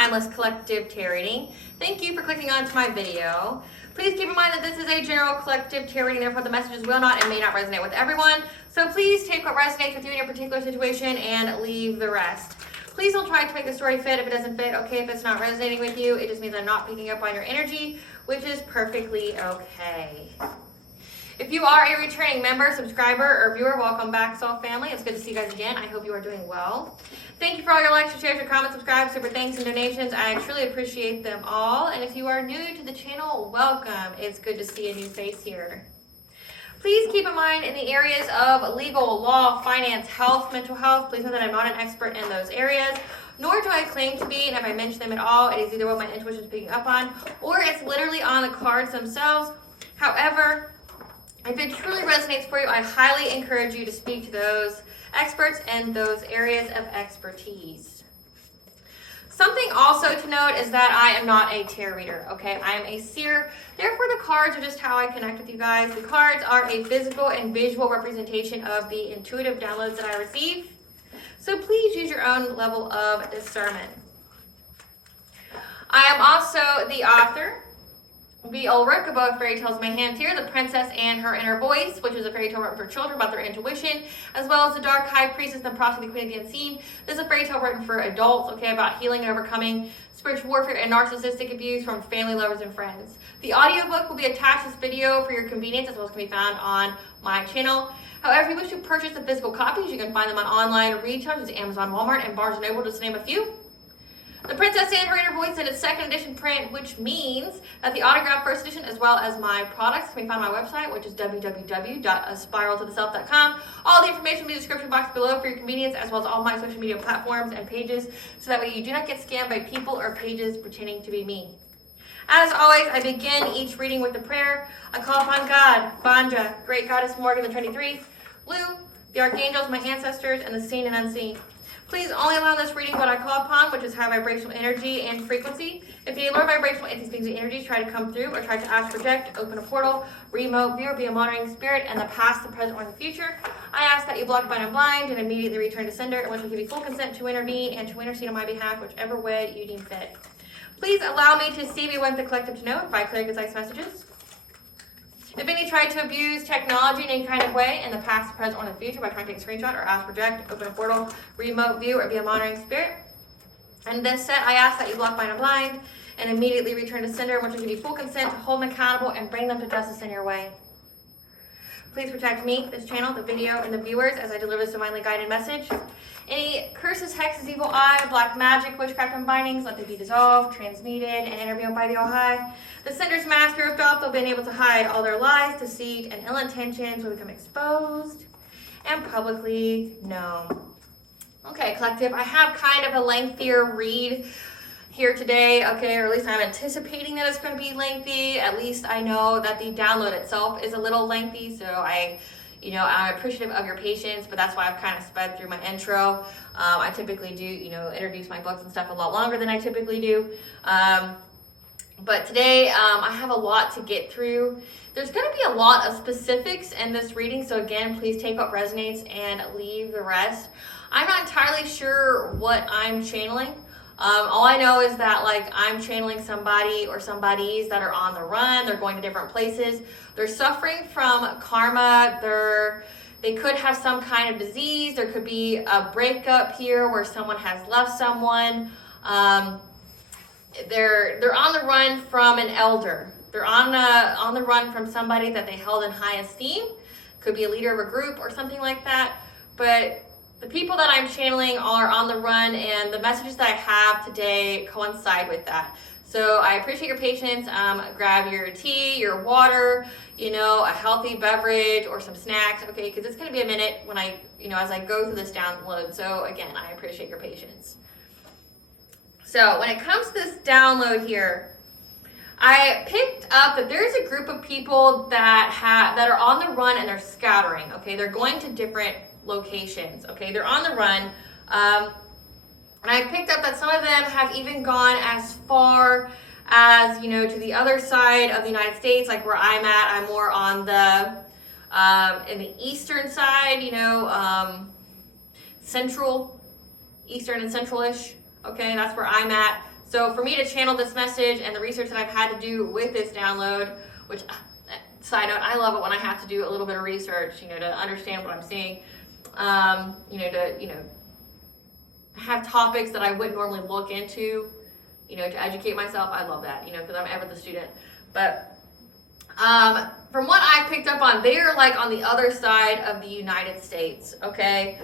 timeless collective tarot reading. Thank you for clicking onto my video. Please keep in mind that this is a general collective tarot reading, therefore the messages will not and may not resonate with everyone. So please take what resonates with you in your particular situation and leave the rest. Please don't try to make the story fit if it doesn't fit. Okay, if it's not resonating with you, it just means I'm not picking up on your energy, which is perfectly okay. If you are a returning member, subscriber, or viewer, welcome back, Soul Family. It's good to see you guys again. I hope you are doing well. Thank you for all your likes, your shares, your comments, subscribes, super thanks, and donations. I truly appreciate them all. And if you are new to the channel, welcome. It's good to see a new face here. Please keep in mind in the areas of legal, law, finance, health, mental health, please know that I'm not an expert in those areas, nor do I claim to be, and if I mention them at all, it is either what my intuition is picking up on, or it's literally on the cards themselves. However, if it truly resonates for you, I highly encourage you to speak to those experts in those areas of expertise. Something also to note is that I am not a tarot reader, okay? I am a seer. Therefore, the cards are just how I connect with you guys. The cards are a physical and visual representation of the intuitive downloads that I receive. So please use your own level of discernment. I am also the author, the Ulrich of both fairy tales in my hand here, The Princess and Her Inner Voice, which is a fairy tale written for children about their intuition, as well as The Dark High Priestess and the Prophet, the Queen of the Unseen. This is a fairy tale written for adults, okay, about healing and overcoming spiritual warfare and narcissistic abuse from family, lovers, and friends. The audiobook will be attached to this video for your convenience, as well as can be found on my channel. However, if you wish to purchase the physical copies, you can find them on online retailers, such as Amazon, Walmart, and Barnes & Noble, just to name a few. The Princess and Her Inner Voice in its second edition print, which means that the autographed first edition, as well as my products, can be found on my website, which is www.aspiraltotheself.com. All the information will be in the description box below for your convenience, as well as all my social media platforms and pages, so that way you do not get scammed by people or pages pretending to be me. As always, I begin each reading with a prayer. I call upon God, Banja, Great Goddess Morgan, the 23, Lou, the Archangels, my ancestors, and the seen and unseen. Please only allow this reading what I call upon, which is high vibrational energy and frequency. If any lower vibrational entities, things, and energies try to come through or try to ask, project, open a portal, remote view, or be a monitoring spirit in the past, the present, or the future, I ask that you block, bind, and blind and immediately return to sender, in which will give you full consent to intervene and to intercede on my behalf, whichever way you deem fit. Please allow me to see if you want the collective to know if I clear concise messages. If any try to abuse technology in any kind of way in the past, present, or in the future by trying to take a screenshot or ask, project, open a portal, remote view, or be a monitoring spirit, and this set, I ask that you block, bind, and blind and immediately return to sender, which will give you full consent to hold them accountable and bring them to justice in your way. Please protect me, this channel, the video, and the viewers as I deliver this divinely guided message. Any curses, hexes, evil eye, black magic, witchcraft, and bindings, let them be dissolved, transmuted, and interviewed by the All-High. The sender's mask ripped off, they'll be able to hide all their lies, deceit, and ill intentions will become exposed and publicly known. Okay, collective, I have kind of a lengthier read here today, okay, or at least I'm anticipating that it's going to be lengthy. At least I know that the download itself is a little lengthy, so I'm appreciative of your patience, but that's why I've kind of sped through my intro. I typically do, introduce my books and stuff a lot longer than I typically do. But today, I have a lot to get through. There's going to be a lot of specifics in this reading, so again, please take what resonates and leave the rest. I'm not entirely sure what I'm channeling. All I know is that I'm channeling somebody or somebodies that are on the run. They're going to different places. They're suffering from karma. They could have some kind of disease. There could be a breakup here where someone has left someone. They're on the run from an elder. They're on the run from somebody that they held in high esteem. Could be a leader of a group or something like that. But the people that I'm channeling are on the run, and the messages that I have today coincide with that. So I appreciate your patience. Grab your tea, your water, a healthy beverage or some snacks, okay? Because it's going to be a minute when as I go through this download. So again, I appreciate your patience. So when it comes to this download here, I picked up that there's a group of people that are on the run and they're scattering, okay? They're going to different locations, okay? They're on the run. And I picked up that some of them have even gone as far as, to the other side of the United States, like where I'm at. I'm more on the, in the eastern side, central, eastern and central-ish, okay? That's where I'm at. So for me to channel this message and the research that I've had to do with this download, which, side note, I love it when I have to do a little bit of research, to understand what I'm seeing, to have topics that I wouldn't normally look into, to educate myself. I love that, because I'm ever the student. But from what I picked up on, they're like on the other side of the United States, okay?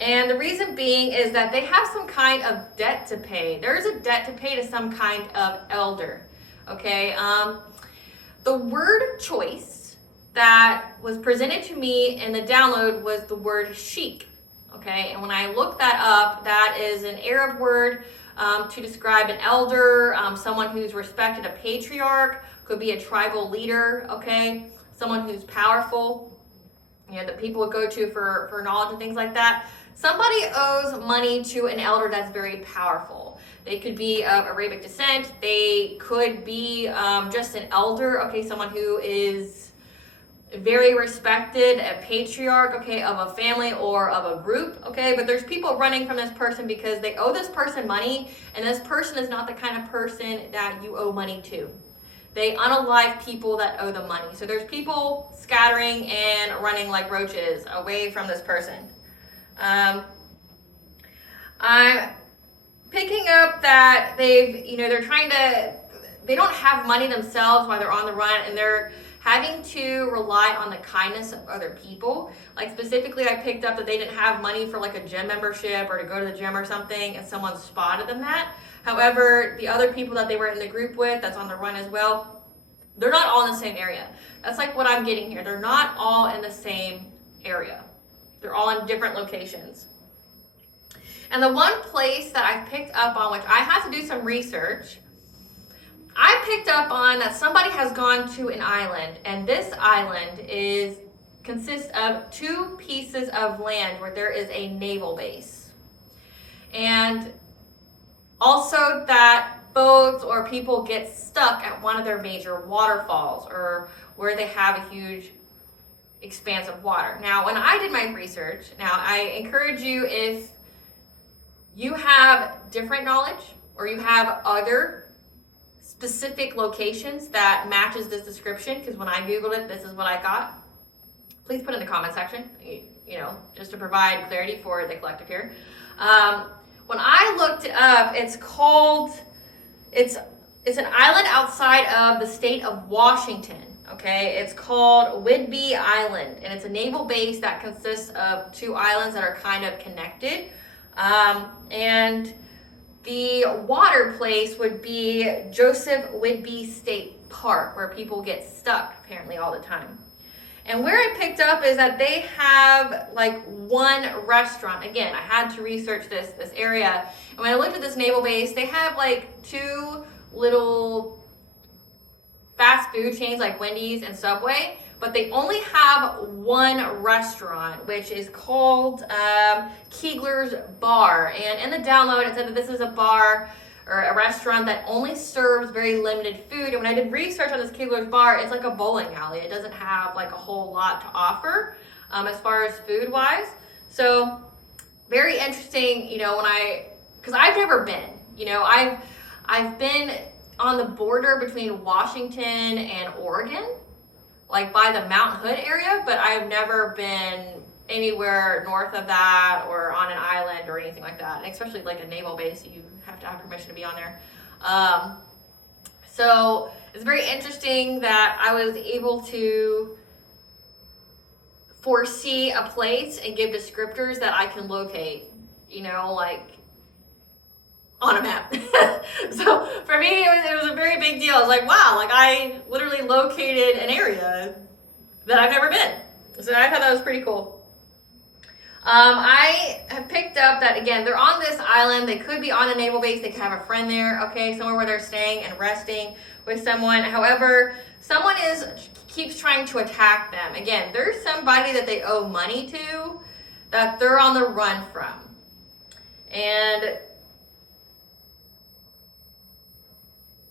And the reason being is that they have some kind of debt to pay. There's a debt to pay to some kind of elder, okay? The word choice that was presented to me in the download was the word sheik, okay? And when I looked that up, that is an Arab word to describe an elder, someone who's respected, a patriarch, could be a tribal leader, okay? Someone who's powerful, that people would go to for knowledge and things like that. Somebody owes money to an elder that's very powerful. They could be of Arabic descent. They could be just an elder, okay, someone who is very respected, a patriarch, okay, of a family or of a group, okay? But there's people running from this person because they owe this person money, and this person is not the kind of person that you owe money to. They unalive people that owe them money. So there's people scattering and running like roaches away from this person. I'm picking up that they're trying to, they don't have money themselves while they're on the run, and they're having to rely on the kindness of other people. Like specifically, I picked up that they didn't have money for like a gym membership or to go to the gym or something, and someone spotted them that. However, the other people that they were in the group with, that's on the run as well, they're not all in the same area. That's like what I'm getting here. They're not all in the same area. They're all in different locations. And the one place that I picked up on, which I had to do some research, I picked up on that somebody has gone to an island, and this island consists of 2 pieces of land where there is a naval base. And also that boats or people get stuck at one of their major waterfalls or where they have a huge expanse of water. Now, when I did my research, now I encourage you, if you have different knowledge or you have other specific locations that matches this description, because when I Googled it, this is what I got, please put in the comment section, just to provide clarity for the collective here. When I looked it up, it's an island outside of the state of Washington, okay? It's called Whidbey Island, and it's a naval base that consists of 2 islands that are kind of connected. And the water place would be Joseph Whidbey State Park, where people get stuck apparently all the time. And where I picked up is that they have like one restaurant. Again, I had to research this area. And when I looked at this naval base, they have like 2 little fast food chains like Wendy's and Subway, but they only have one restaurant, which is called Keegler's Bar. And in the download, it said that this is a bar or a restaurant that only serves very limited food. And when I did research on this Keegler's Bar, it's like a bowling alley. It doesn't have like a whole lot to offer as far as food wise. So very interesting, because I've never been, I've been on the border between Washington and Oregon, like by the Mount Hood area, but I've never been anywhere north of that or on an island or anything like that. And especially like a naval base, you have to have permission to be on there. So it's very interesting that I was able to foresee a place and give descriptors that I can locate, like on a map. So for me, it was a very big deal. I was like, wow, like I literally located an area that I've never been. So I thought that was pretty cool. I have picked up that, again, they're on this island. They could be on a naval base. They could have a friend there, okay, somewhere where they're staying and resting with someone. However, someone keeps trying to attack them. Again, there's somebody that they owe money to that they're on the run from. And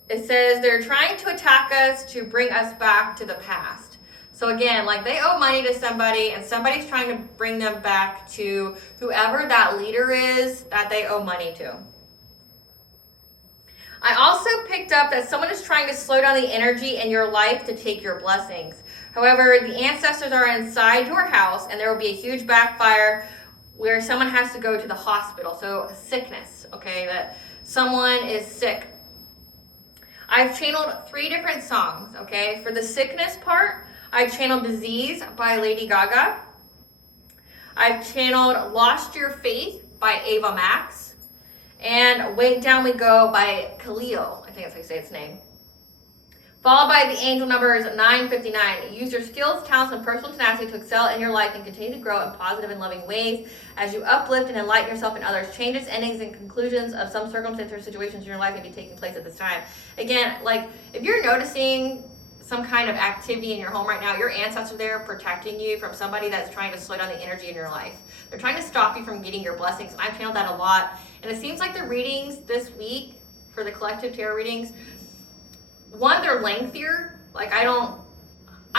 it says they're trying to attack us to bring us back to the past. So again, like they owe money to somebody and somebody's trying to bring them back to whoever that leader is that they owe money to. I also picked up that someone is trying to slow down the energy in your life to take your blessings. However, the ancestors are inside your house, and there will be a huge backfire where someone has to go to the hospital. So sickness, okay, that someone is sick. I've channeled 3 different songs, okay? For the sickness part, I channeled Disease by Lady Gaga. I've channeled Lost Your Faith by Ava Max. And Wait Down We Go by Khalil. I think that's how you say its name. Followed by the angel numbers 959. Use your skills, talents, and personal tenacity to excel in your life and continue to grow in positive and loving ways as you uplift and enlighten yourself and others. Changes, endings, and conclusions of some circumstances or situations in your life may be taking place at this time. Again, like if you're noticing some kind of activity in your home right now, your ancestors are there protecting you from somebody that's trying to slow down the energy in your life. They're trying to stop you from getting your blessings. And I've channeled that a lot. And it seems like the readings this week for the collective tarot readings, one, they're lengthier. Like I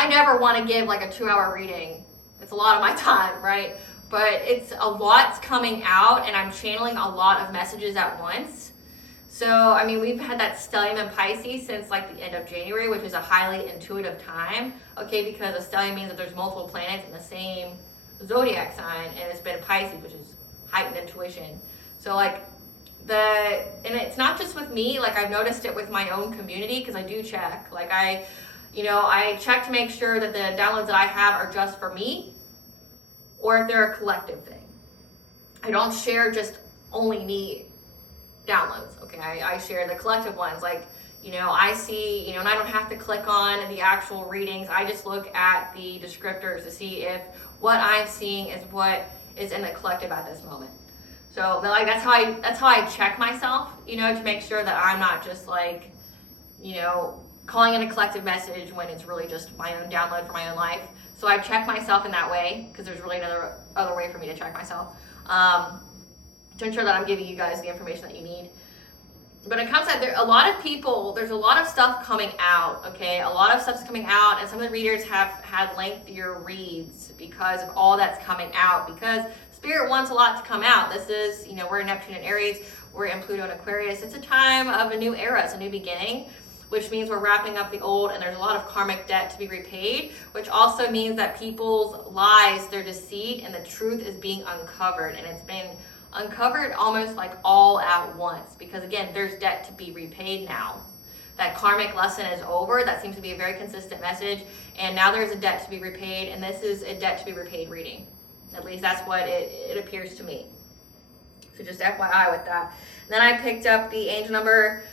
never want to give like a 2-hour reading. It's a lot of my time, right? But it's a lot's coming out and I'm channeling a lot of messages at once. So, I mean, we've had that stellium in Pisces since like the end of January, which is a highly intuitive time, okay? Because a stellium means that there's multiple planets in the same zodiac sign, and it's been Pisces, which is heightened intuition. So like and it's not just with me, like I've noticed it with my own community, because I do check. Like I check to make sure that the downloads that I have are just for me, or if they're a collective thing. I don't share just only me downloads, okay? I share the collective ones, like, I see, and I don't have to click on the actual readings. I just look at the descriptors to see if what I'm seeing is what is in the collective at this moment. So like that's how I check myself, to make sure that I'm not just like, calling in a collective message when it's really just my own download for my own life. So I check myself in that way, because there's really another other way for me to check myself, to ensure that I'm giving you guys the information that you need. But it comes out, there's a lot of stuff coming out, okay? A lot of stuff's coming out, and some of the readers have had lengthier reads because of all that's coming out, because Spirit wants a lot to come out. This is, we're in Neptune and Aries, we're in Pluto and Aquarius. It's a time of a new era, it's a new beginning, which means we're wrapping up the old, and there's a lot of karmic debt to be repaid, which also means that people's lies, their deceit, and the truth is being uncovered, and it's been uncovered almost like all at once, because again, there's debt to be repaid now. That karmic lesson is over. That seems to be a very consistent message, and now there's a debt to be repaid, and this is a debt to be repaid reading. At least that's what it appears to me. So just FYI with that. And then I picked up the angel number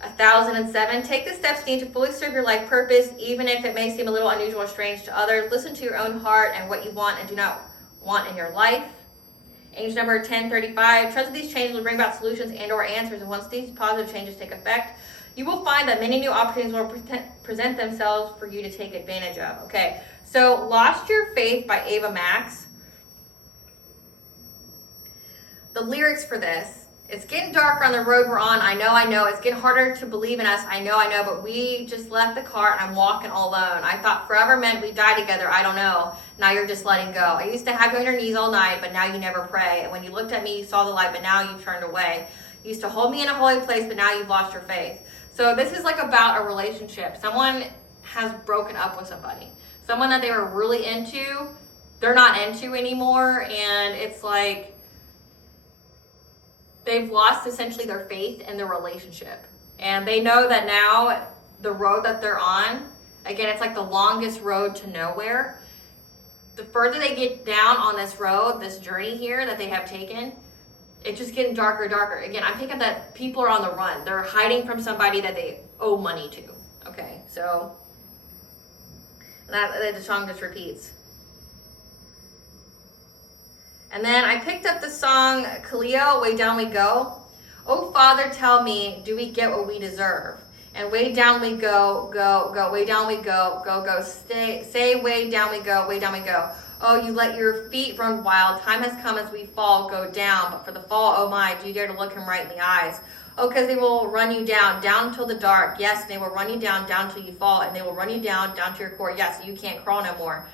1007. Take the steps needed to fully serve your life purpose, even if it may seem a little unusual or strange to others. Listen to your own heart and what you want and do not want in your life. Angel number 1035. Trust that these changes will bring about solutions and or answers, and once these positive changes take effect, you will find that many new opportunities will present themselves for you to take advantage of. Okay, so Lost Your Faith by Ava Max. The lyrics for this: it's getting darker on the road we're on. I know. It's getting harder to believe in us. I know. But we just left the car and I'm walking all alone. I thought forever meant we die together. I don't know. Now you're just letting go. I used to have you on your knees all night, but now you never pray. And when you looked at me, you saw the light, but now you've turned away. You used to hold me in a holy place, but now you've lost your faith. So this is like about a relationship. Someone has broken up with somebody. Someone that they were really into, they're not into anymore. And it's like they've lost essentially their faith in the relationship. And they know that now the road that they're on, again, it's like the longest road to nowhere. The further they get down on this road, this journey here that they have taken, it's just getting darker and darker. Again, I'm picking that people are on the run. They're hiding from somebody that they owe money to. Okay, so that the song just repeats. And then I picked up the song Khalil, Way Down We Go. Oh, Father, tell me, do we get what we deserve? And way down we go, go, go, way down we go, go, go. Say way down we go, way down we go. Oh, you let your feet run wild. Time has come as we fall, go down. But for the fall, oh my, do you dare to look him right in the eyes? Oh, because they will run you down till the dark. Yes, they will run you down till you fall. And they will run you down to your core. Yes, you can't crawl no more.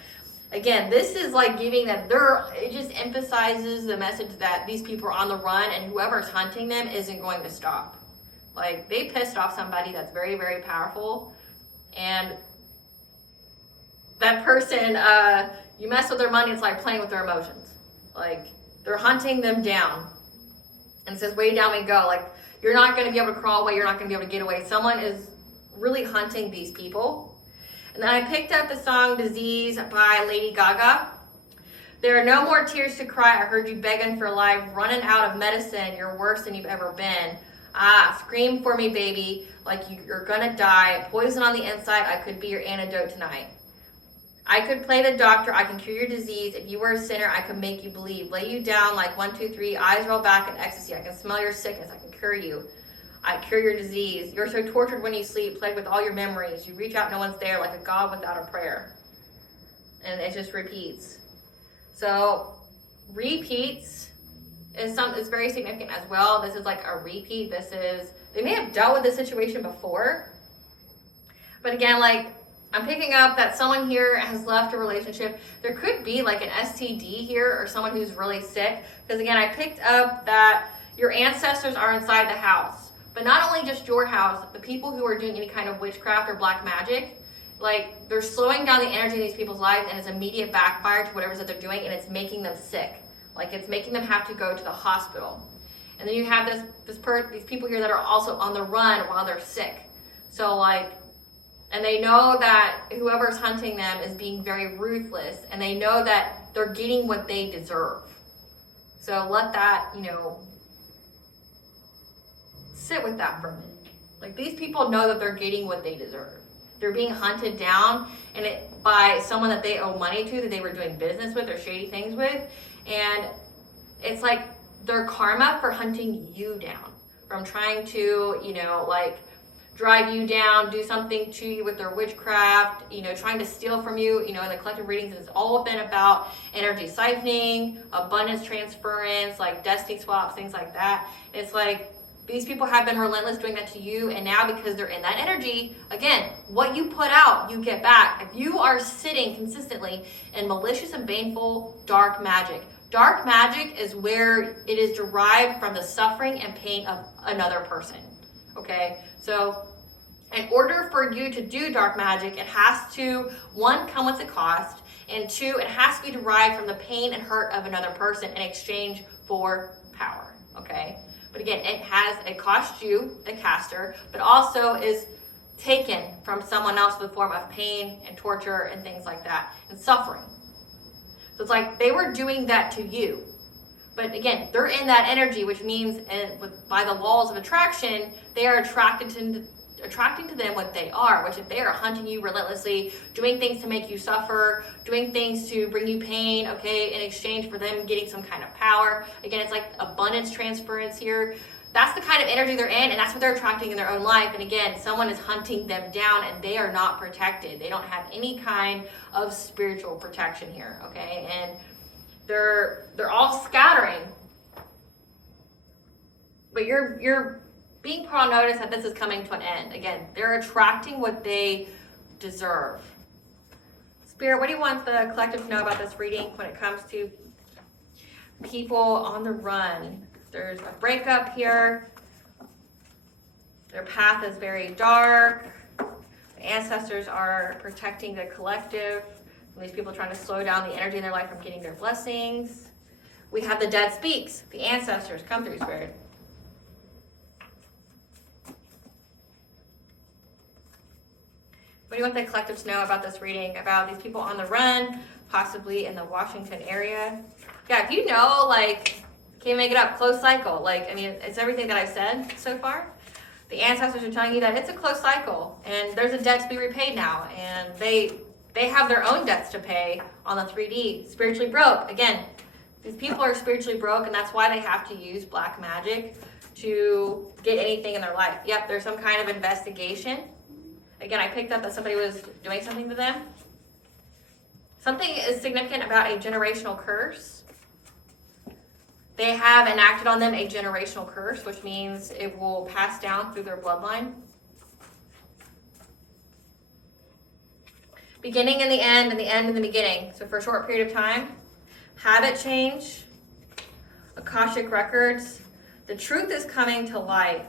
Again, this is like giving that it just emphasizes the message that these people are on the run, and whoever's hunting them isn't going to stop. Like, they pissed off somebody that's very, very powerful, and that person, you mess with their money, it's like playing with their emotions. Like, they're hunting them down. And it says, way down we go. Like, you're not going to be able to crawl away. You're not going to be able to get away. Someone is really hunting these people. And then I picked up the song Disease by Lady Gaga. There are no more tears to cry. I heard you begging for life, running out of medicine. You're worse than you've ever been. Scream for me, baby, like you're gonna die. Poison on the inside, I could be your antidote tonight. I could play the doctor, I can cure your disease. If you were a sinner, I could make you believe. Lay you down like 1, 2, 3, eyes roll back in ecstasy. I can smell your sickness, I can cure you. I cure your disease. You're so tortured when you sleep, plagued with all your memories. You reach out, no one's there, like a god without a prayer. And it just repeats. So, repeats is very significant as well. This is like a repeat. They may have dealt with this situation before. But again, like, I'm picking up that someone here has left a relationship. There could be like an STD here or someone who's really sick. Because again, I picked up that your ancestors are inside the house. But not only just your house, the people who are doing any kind of witchcraft or black magic, like, they're slowing down the energy in these people's lives, and it's immediate backfire to whatever that they're doing, and it's making them sick. Like, it's making them have to go to the hospital. And then you have these people here that are also on the run while they're sick. So, like, and they know that whoever's hunting them is being very ruthless, and they know that they're getting what they deserve. So let that, sit with that for a minute. Like, these people know that they're getting what they deserve. They're being hunted down by someone that they owe money to, that they were doing business with or shady things with. And it's like their karma for hunting you down, from trying to, drive you down, do something to you with their witchcraft, trying to steal from you. In the collective readings, it's all been about energy siphoning, abundance transference, like destiny swaps, things like that. It's like these people have been relentless doing that to you, and now because they're in that energy, again, what you put out, you get back. If you are sitting consistently in malicious and baneful dark magic is where it is derived from the suffering and pain of another person, okay? So in order for you to do dark magic, it has to, 1, come with a cost, and 2, it has to be derived from the pain and hurt of another person in exchange for power, okay? But again, it costs you, the caster, but also is taken from someone else in the form of pain and torture and things like that, and suffering. So it's like they were doing that to you. But again, they're in that energy, which means by the laws of attraction, they are attracting to them what they are, which if they are hunting you relentlessly, doing things to make you suffer, doing things to bring you pain, okay, in exchange for them getting some kind of power. Again, it's like abundance transference here. That's the kind of energy they're in, and that's what they're attracting in their own life. And again, someone is hunting them down, and they are not protected. They don't have any kind of spiritual protection here, okay? And they're all scattering. But you're being put on notice that this is coming to an end. Again, they're attracting what they deserve. Spirit, what do you want the collective to know about this reading when it comes to people on the run? There's a breakup here. Their path is very dark. The ancestors are protecting the collective. These people are trying to slow down the energy in their life from getting their blessings. We have the dead speaks. The ancestors, come through, Spirit. What do you want the collective to know about this reading? About these people on the run, possibly in the Washington area? Yeah, if you know, can't make it up, close cycle. It's everything that I've said so far. The ancestors are telling you that it's a close cycle, and there's a debt to be repaid now, and they have their own debts to pay on the 3D. Spiritually broke. Again, these people are spiritually broke, and that's why they have to use black magic to get anything in their life. Yep, there's some kind of investigation. Again, I picked up that somebody was doing something to them. Something is significant about a generational curse. They have enacted on them a generational curse, which means it will pass down through their bloodline. Beginning in the end, and the end in the beginning. So for a short period of time. Habit change. Akashic records. The truth is coming to light.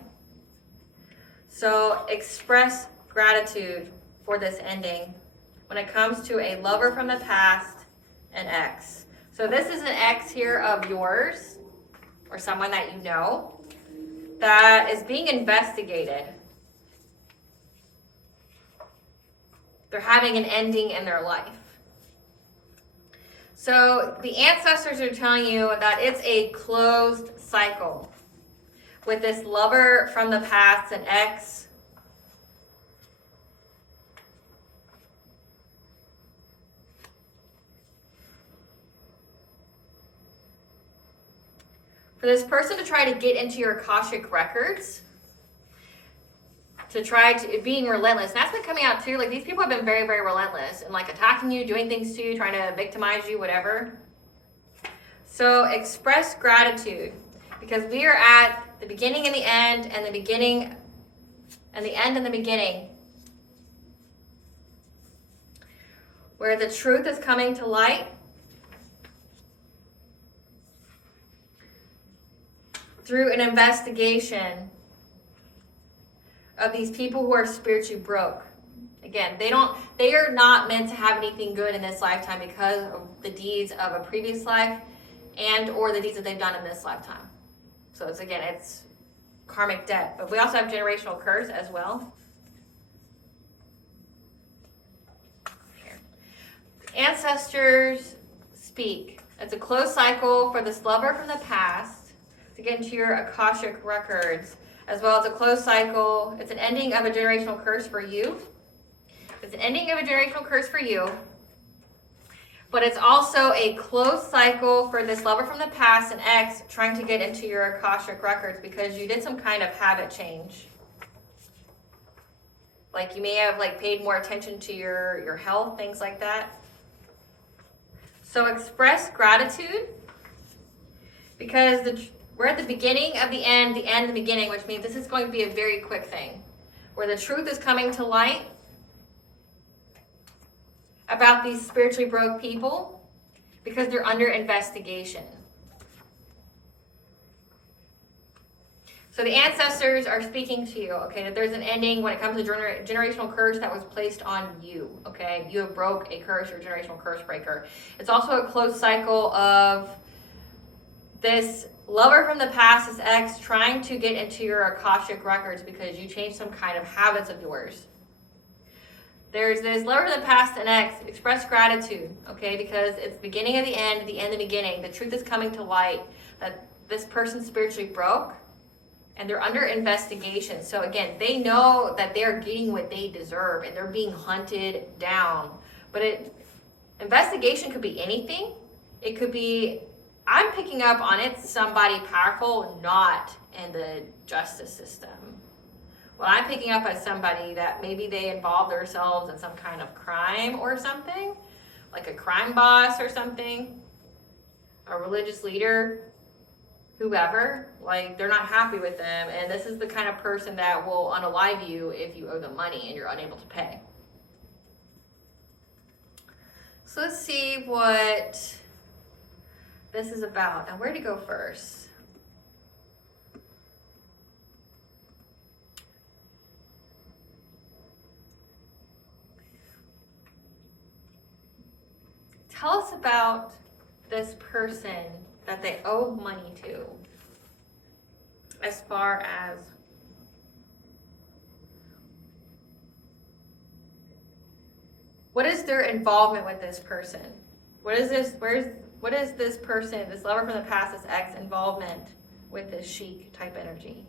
So express gratitude for this ending when it comes to a lover from the past, an ex. So this is an ex here of yours or someone that you know that is being investigated. They're having an ending in their life. So the ancestors are telling you that it's a closed cycle with this lover from the past, an ex. For this person to try to get into your Akashic records, to try to, being relentless. And that's been coming out too. Like, these people have been very, very relentless and like attacking you, doing things to you, trying to victimize you, whatever. So express gratitude, because we are at the beginning and the end, and the beginning and the end and the beginning, where the truth is coming to light. Through an investigation of these people who are spiritually broke. Again, they are not meant to have anything good in this lifetime because of the deeds of a previous life and or the deeds that they've done in this lifetime. So it's karmic debt. But we also have generational curse as well. Here. Ancestors speak. It's a closed cycle for this lover from the past to get into your Akashic records, as well as a closed cycle. It's an ending of a generational curse for you. It's an ending of a generational curse for you. But it's also a closed cycle for this lover from the past, an ex, trying to get into your Akashic records because you did some kind of habit change. Like, you may have paid more attention to your health, things like that. So express gratitude, because we're at the beginning of the end of the beginning, which means this is going to be a very quick thing, where the truth is coming to light about these spiritually broke people because they're under investigation. So the ancestors are speaking to you, okay, that there's an ending when it comes to generational curse that was placed on you, okay? You have broke a curse, or generational curse breaker. It's also a closed cycle of this lover from the past, this ex, trying to get into your Akashic records because you changed some kind of habits of yours. There's this lover from the past, an ex, express gratitude, okay, because it's the beginning of the end of the beginning. The truth is coming to light that this person spiritually broke and they're under investigation. So again, they know that they're getting what they deserve and they're being hunted down. But investigation could be anything. It could be, I'm picking up on it, somebody powerful, not in the justice system. What I'm picking up as somebody that maybe they involved themselves in some kind of crime or something, like a crime boss or something, a religious leader, whoever, they're not happy with them, and this is the kind of person that will unalive you if you owe them money and you're unable to pay. So let's see what this is about. Now, where to go first? Tell us about this person that they owe money to, as far as what is their involvement with this person? What is this person, this lover from the past, this ex, involvement with this chic type energy?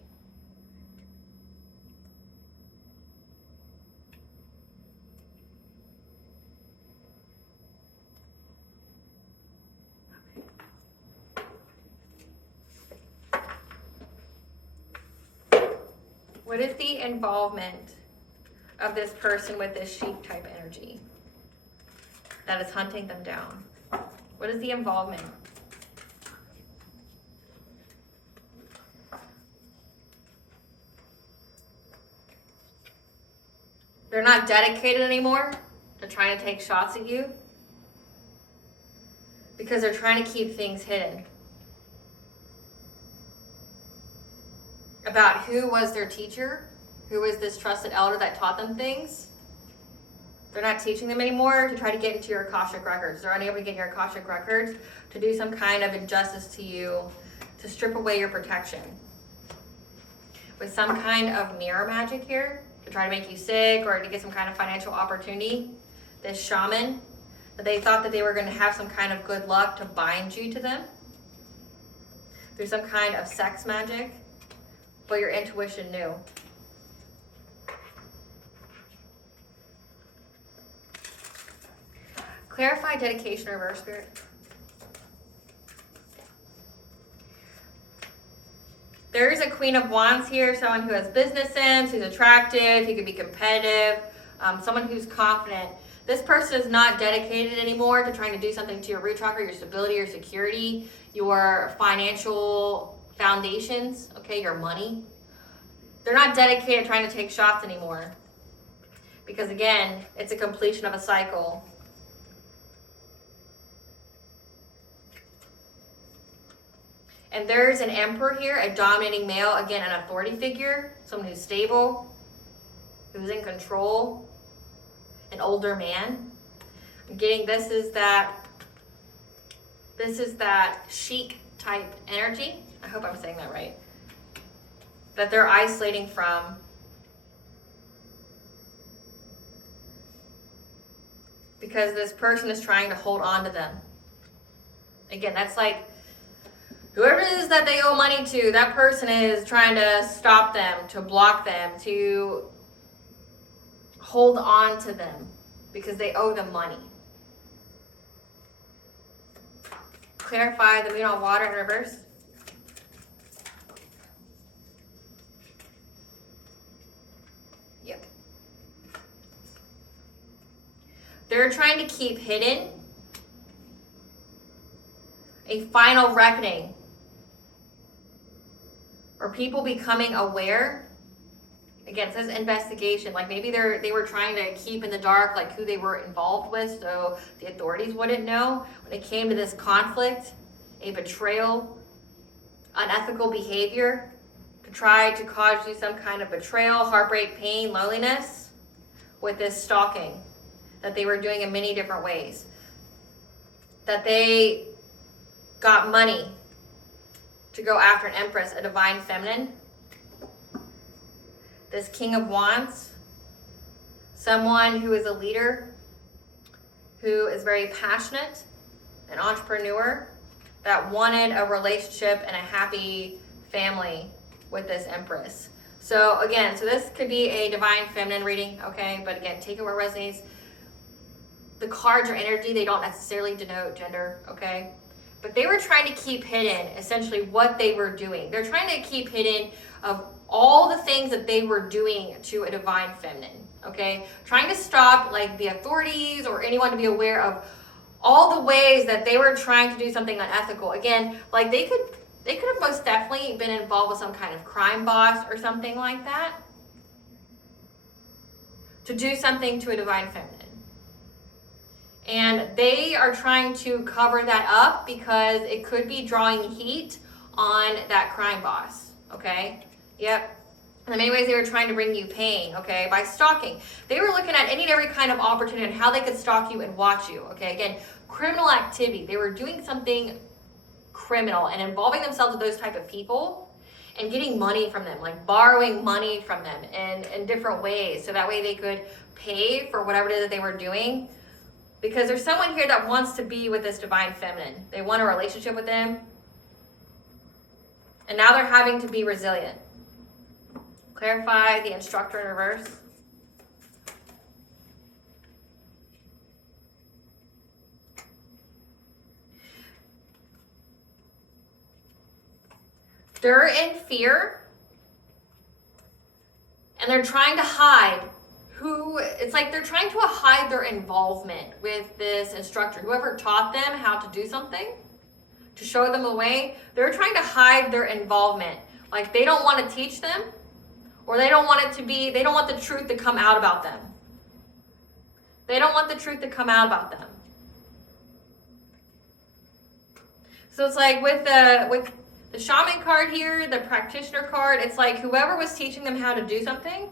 What is the involvement of this person with this chic type energy that is hunting them down? What is the involvement? They're not dedicated anymore to trying to take shots at you because they're trying to keep things hidden about who was their teacher who was this trusted elder that taught them things. They're not teaching them anymore to try to get into your Akashic records. They're unable to get your Akashic records to do some kind of injustice to you, to strip away your protection. With some kind of mirror magic here, to try to make you sick or to get some kind of financial opportunity. This shaman, that they thought that they were going to have some kind of good luck to bind you to them. Through some kind of sex magic, but your intuition knew. Clarify dedication, reverse spirit. There is a Queen of Wands here, someone who has business sense, who's attractive, who can be competitive, someone who's confident. This person is not dedicated anymore to trying to do something to your root chakra, your stability, your security, your financial foundations, okay, your money. They're not dedicated trying to take shots anymore. Because again, it's a completion of a cycle. And there's an emperor here, a dominating male, again, an authority figure, someone who's stable, who's in control, an older man. I'm getting this is that chic type energy. I hope I'm saying that right. That they're isolating from. Because this person is trying to hold on to them. Again, that's like, whoever it is that they owe money to, that person is trying to stop them, to block them, to hold on to them because they owe them money. Clarify the moon on water in reverse. Yep. They're trying to keep hidden a final reckoning. Or people becoming aware. Again, it says investigation. Like maybe they were trying to keep in the dark like who they were involved with so the authorities wouldn't know. When it came to this conflict, a betrayal, unethical behavior to try to cause you some kind of betrayal, heartbreak, pain, loneliness with this stalking that they were doing in many different ways. That they got money to go after an empress, a divine feminine. This King of Wands, someone who is a leader, who is very passionate, an entrepreneur, that wanted a relationship and a happy family with this empress. So again, so this could be a divine feminine reading, okay? But again, take it where it resonates. The cards are energy, they don't necessarily denote gender, okay? But they were trying to keep hidden, essentially, what they were doing. They're trying to keep hidden of all the things that they were doing to a divine feminine, okay? Trying to stop, like, the authorities or anyone to be aware of all the ways that they were trying to do something unethical. Again, like, they could have most definitely been involved with some kind of crime boss or something like that to do something to a divine feminine. And they are trying to cover that up because it could be drawing heat on that crime boss, okay? Yep. In many ways, they were trying to bring you pain, okay, by stalking. They were looking at any and every kind of opportunity and how they could stalk you and watch you, okay? Again, criminal activity. They were doing something criminal and involving themselves with those type of people and getting money from them, like borrowing money from them in different ways so that way they could pay for whatever it is that they were doing. Because there's someone here that wants to be with this divine feminine. They want a relationship with them. And now they're having to be resilient. Clarify the instructor in reverse. They're in fear. And they're trying to hide it's like they're trying to hide their involvement with this instructor. Whoever taught them how to do something, to show them the way, they're trying to hide their involvement. Like they don't want to teach them, or they don't want the truth to come out about them. They don't want the truth to come out about them. So it's like with The shaman card here, the practitioner card, it's like whoever was teaching them how to do something,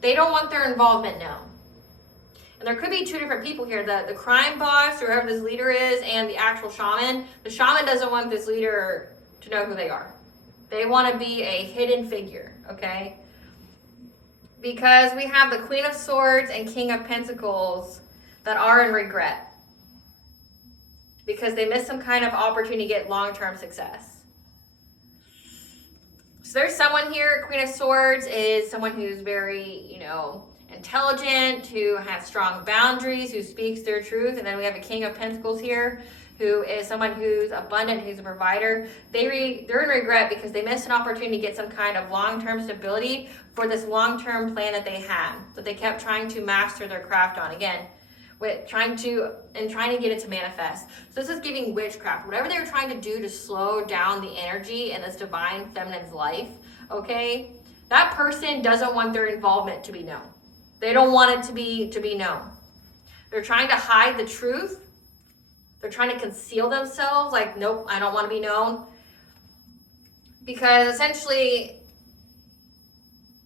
they don't want their involvement known. And there could be two different people here, the crime boss, whoever this leader is, and the actual shaman. The shaman doesn't want this leader to know who they are. They want to be a hidden figure, okay? Because we have the Queen of Swords and King of Pentacles that are in regret. Because they missed some kind of opportunity to get long-term success. So there's someone here, Queen of Swords is someone who's very, intelligent, who has strong boundaries, who speaks their truth. And then we have a King of Pentacles here, who is someone who's abundant, who's a provider. They're in regret because they missed an opportunity to get some kind of long-term stability for this long-term plan that they had, that they kept trying to master their craft on. Again, with trying to get it to manifest. So this is giving witchcraft. Whatever they were trying to do to slow down the energy in this divine feminine's life, okay? That person doesn't want their involvement to be known. They don't want it to be known. They're trying to hide the truth. They're trying to conceal themselves, like, nope, I don't want to be known. Because essentially,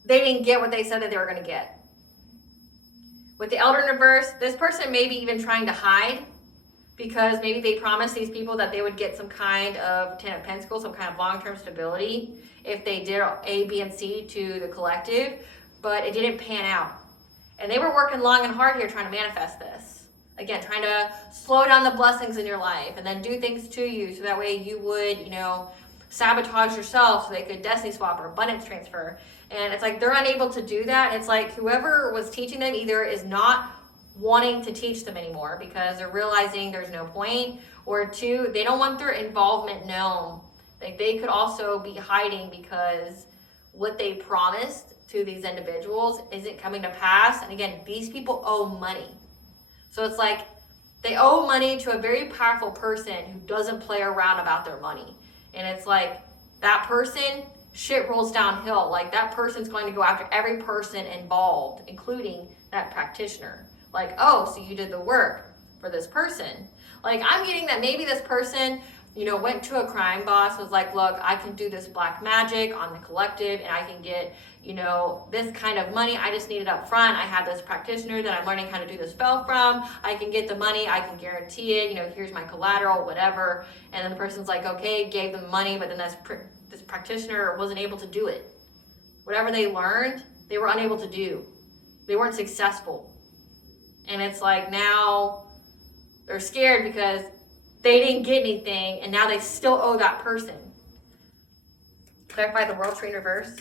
they didn't get what they said that they were going to get. With the Elder in reverse, this person may be even trying to hide because maybe they promised these people that they would get some kind of Ten of Pentacles, some kind of long-term stability if they did A, B, and C to the collective, but it didn't pan out. And they were working long and hard here trying to manifest this. Again, trying to slow down the blessings in your life and then do things to you so that way you would, sabotage yourself so they could destiny swap or abundance transfer. And it's like they're unable to do that. And it's like whoever was teaching them either is not wanting to teach them anymore because they're realizing there's no point, or two, they don't want their involvement known. Like they could also be hiding because what they promised to these individuals isn't coming to pass. And again, these people owe money. So it's like they owe money to a very powerful person who doesn't play around about their money. And it's like that person, shit rolls downhill. Like that person's going to go after every person involved, including that practitioner. Like, oh, so you did the work for this person. Like I'm getting that maybe this person, went to a crime boss, was like, look, I can do this black magic on the collective and I can get, this kind of money. I just need it up front. I have this practitioner that I'm learning how to do the spell from. I can get the money. I can guarantee it. Here's my collateral, whatever. And then the person's like, okay, gave them money, but then this practitioner wasn't able to do it. Whatever they learned, they were unable to do. They weren't successful. And it's like now they're scared because they didn't get anything and now they still owe that person. Clarify the world tree in reverse.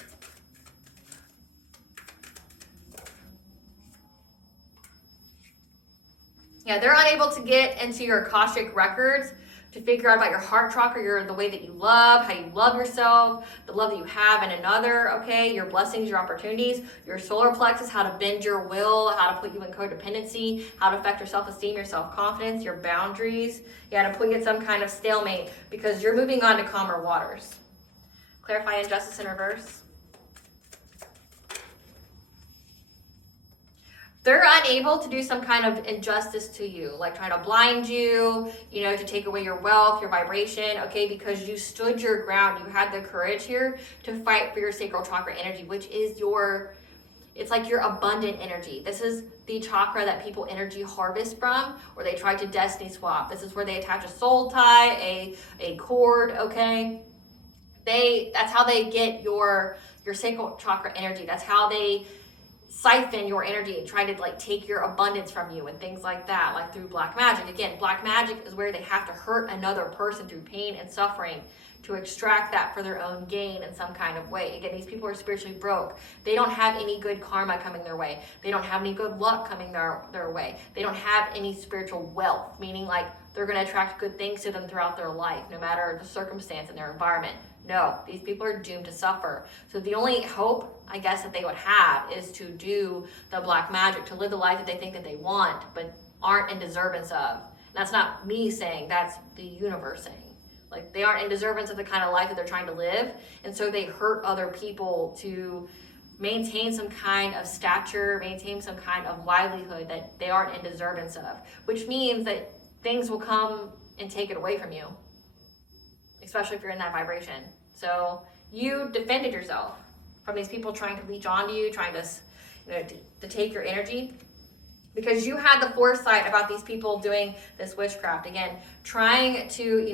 Yeah, they're unable to get into your Akashic records to figure out about your heart chakra, the way that you love, how you love yourself, the love that you have in another, okay? Your blessings, your opportunities, your solar plexus, how to bend your will, how to put you in codependency, how to affect your self-esteem, your self-confidence, your boundaries. Yeah, to put you in some kind of stalemate because you're moving on to calmer waters. Clarify injustice in reverse. They're unable to do some kind of injustice to you, like trying to blind you, to take away your wealth, your vibration, okay, because you stood your ground. You had the courage here to fight for your sacral chakra energy, which is it's like your abundant energy. This is the chakra that people energy harvest from, or they try to destiny swap. This is where they attach a soul tie, a cord, okay? That's how they get your sacral chakra energy. That's how they siphon your energy and try to take your abundance from you and things like that, like through black magic. Again, black magic is where they have to hurt another person through pain and suffering to extract that for their own gain in some kind of way. Again, these people are spiritually broke. They don't have any good karma coming their way. They don't have any good luck coming their way. They don't have any spiritual wealth, meaning they're going to attract good things to them throughout their life, no matter the circumstance and their environment. No, these people are doomed to suffer. So the only hope, I guess, that they would have is to do the black magic, to live the life that they think that they want, but aren't in deservance of. And that's not me saying, that's the universe saying. They aren't in deservance of the kind of life that they're trying to live. And so they hurt other people to maintain some kind of stature, maintain some kind of livelihood that they aren't in deservance of, which means that things will come and take it away from you. Especially if you're in that vibration. So you defended yourself from these people trying to leech onto you, trying to, to take your energy, because you had the foresight about these people doing this witchcraft. Again, trying to,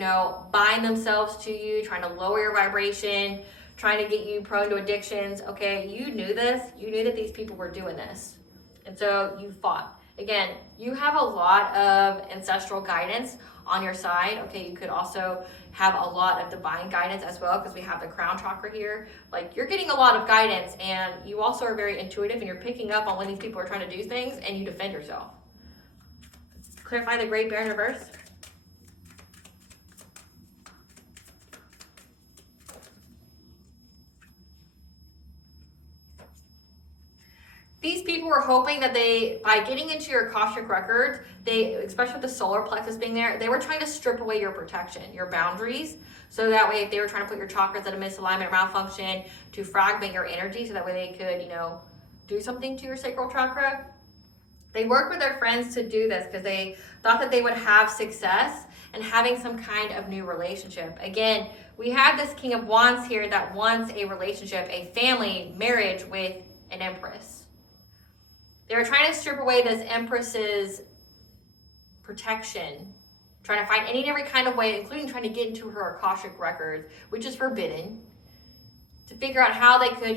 bind themselves to you, trying to lower your vibration, trying to get you prone to addictions. Okay, you knew this. You knew that these people were doing this. And so you fought. Again, you have a lot of ancestral guidance on your side. Okay, you could also have a lot of divine guidance as well, because we have the crown chakra here. Like, you're getting a lot of guidance, and you also are very intuitive, and you're picking up on when these people are trying to do things, and you defend yourself. Clarify the Great Bear in reverse. These people were hoping that by getting into your Akashic records, especially with the solar plexus being there, they were trying to strip away your protection, your boundaries. So that way, if they were trying to put your chakras at a misalignment or malfunction, to fragment your energy, so that way they could, do something to your sacral chakra. They worked with their friends to do this because they thought that they would have success in having some kind of new relationship. Again, we have this King of Wands here that wants a relationship, a family, marriage with an Empress. They were trying to strip away this Empress's protection, trying to find any and every kind of way, including trying to get into her Akashic records, which is forbidden, to figure out how they could,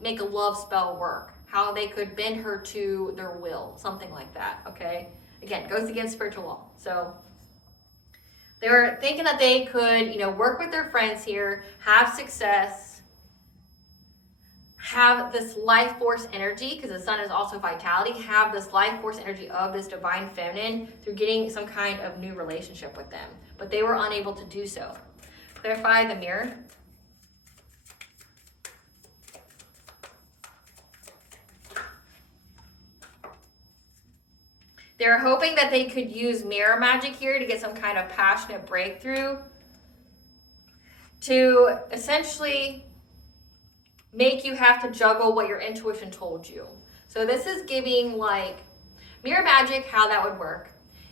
make a love spell work, how they could bend her to their will, something like that, okay? Again, goes against spiritual law. So they were thinking that they could, work with their friends here, have success, have this life force energy, because the sun is also vitality, have this life force energy of this divine feminine through getting some kind of new relationship with them. But they were unable to do so. Clarify the mirror. They were hoping that they could use mirror magic here to get some kind of passionate breakthrough, to essentially make you have to juggle what your intuition told you. So this is giving, like, mirror magic, how that would work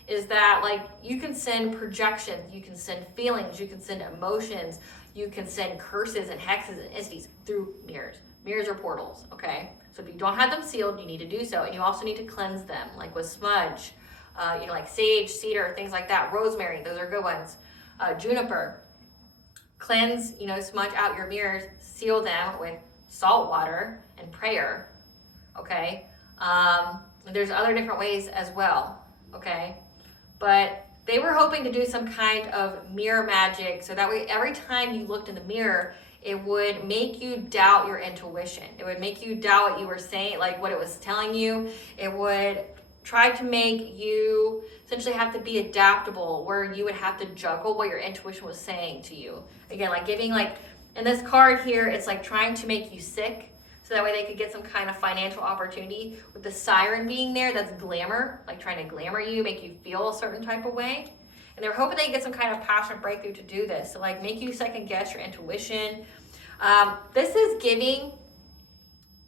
is that, like, you can send projections, you can send feelings, you can send emotions, you can send curses and hexes and entities through mirrors. Mirrors are portals, okay? So if you don't have them sealed, you need to do so. And you also need to cleanse them, like with smudge, like sage, cedar, things like that. Rosemary, those are good ones. Juniper. Cleanse, smudge out your mirrors, seal them with salt water and prayer, okay? There's other different ways as well, okay? But they were hoping to do some kind of mirror magic, so that way every time you looked in the mirror, it would make you doubt your intuition. It would make you doubt what you were saying, like what it was telling you. It would try to make you essentially have to be adaptable, where you would have to juggle what your intuition was saying to you. Again, like giving, like, in this card here, it's like trying to make you sick, so that way they could get some kind of financial opportunity. With the siren being there, that's glamour, like trying to glamour you, make you feel a certain type of way. And they're hoping they get some kind of passionate breakthrough to do this. So, like, make you second guess your intuition. This is giving,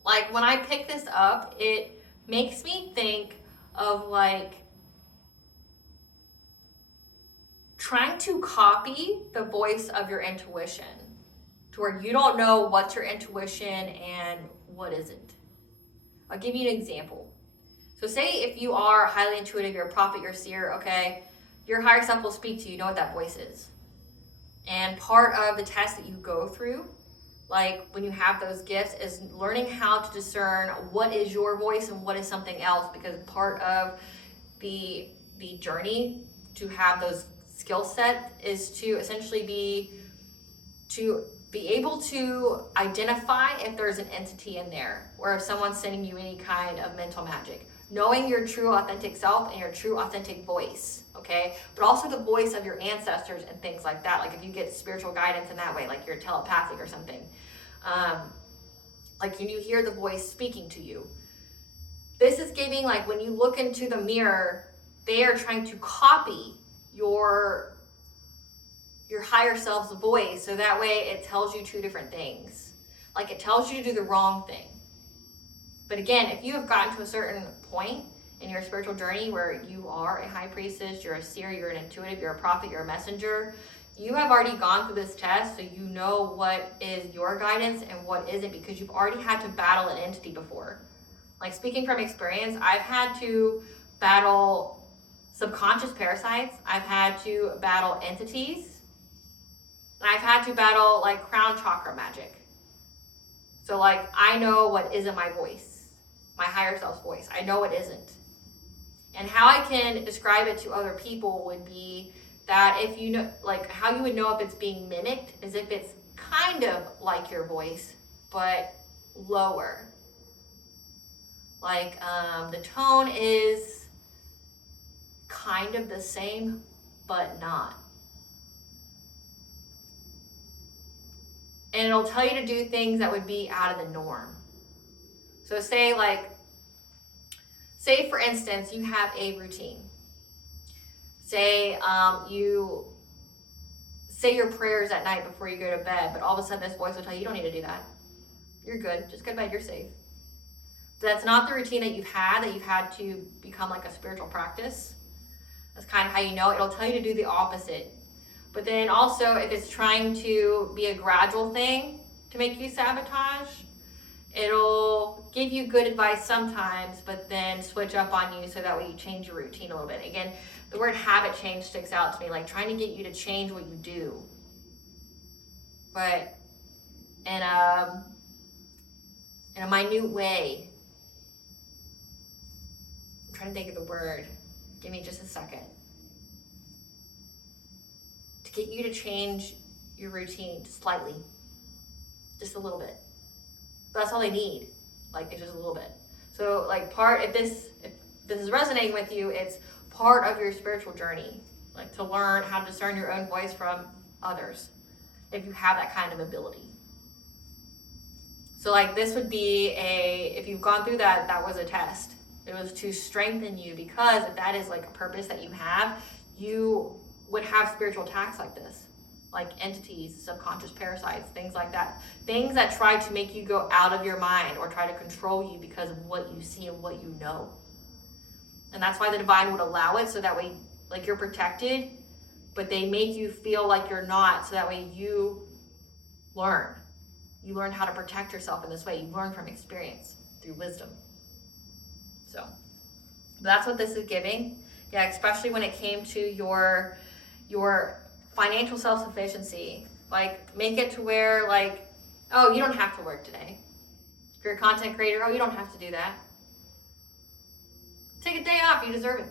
like, when I pick this up, it makes me think of, like, trying to copy the voice of your intuition, to where you don't know what's your intuition and what isn't. I'll give you an example. So say if you are highly intuitive, you're a prophet, you're a seer, okay? Your higher self will speak to you, know what that voice is. And part of the test that you go through, like when you have those gifts, is learning how to discern what is your voice and what is something else, because part of the journey to have those skill set is to essentially be able to identify if there's an entity in there, or if someone's sending you any kind of mental magic. Knowing your true authentic self and your true authentic voice, okay? But also the voice of your ancestors and things like that. Like if you get spiritual guidance in that way, like you're telepathic or something. Like when you hear the voice speaking to you. This is giving, like, when you look into the mirror, they are trying to copy your higher self's voice, so that way it tells you two different things. Like it tells you to do the wrong thing. But again, if you have gotten to a certain point in your spiritual journey where you are a high priestess, you're a seer, you're an intuitive, you're a prophet, you're a messenger, you have already gone through this test, so you know what is your guidance and what isn't, because you've already had to battle an entity before. Like, speaking from experience, I've had to battle subconscious parasites, I've had to battle entities, and I've had to battle like crown chakra magic. So like, I know what isn't my voice, my higher self's voice. I know it isn't. And how I can describe it to other people would be that if you know, like how you would know if it's being mimicked is if it's kind of like your voice, but lower. Like the tone is kind of the same, but not. And it'll tell you to do things that would be out of the norm. So say for instance, you have a routine. Say you say your prayers at night before you go to bed, but all of a sudden this voice will tell you, you don't need to do that. You're good, just go to bed, you're safe. That's not the routine that you've had to become like a spiritual practice. That's kind of how you know it. It'll tell you to do the opposite. But then also, if it's trying to be a gradual thing to make you sabotage, it'll give you good advice sometimes, but then switch up on you so that way you change your routine a little bit. Again, the word habit change sticks out to me, like trying to get you to change what you do. But in a minute way. I'm trying to think of the word. Give me just a second. To get you to change your routine slightly. Just a little bit. But that's all they need. Like, it's just a little bit. So like if this is resonating with you, it's part of your spiritual journey. Like to learn how to discern your own voice from others. If you have that kind of ability. So like this would be if you've gone through that, that was a test. It was to strengthen you, because if that is like a purpose that you have, you would have spiritual attacks like this. Like entities, subconscious parasites, things like that. Things that try to make you go out of your mind or try to control you because of what you see and what you know. And that's why the divine would allow it, so that way like you're protected, but they make you feel like you're not, so that way you learn. You learn how to protect yourself in this way. You learn from experience through wisdom. So that's what this is giving. Yeah, especially when it came to your financial self-sufficiency. Like, make it to where like, oh, you don't have to work today. If you're a content creator, oh, you don't have to do that. Take a day off, you deserve it.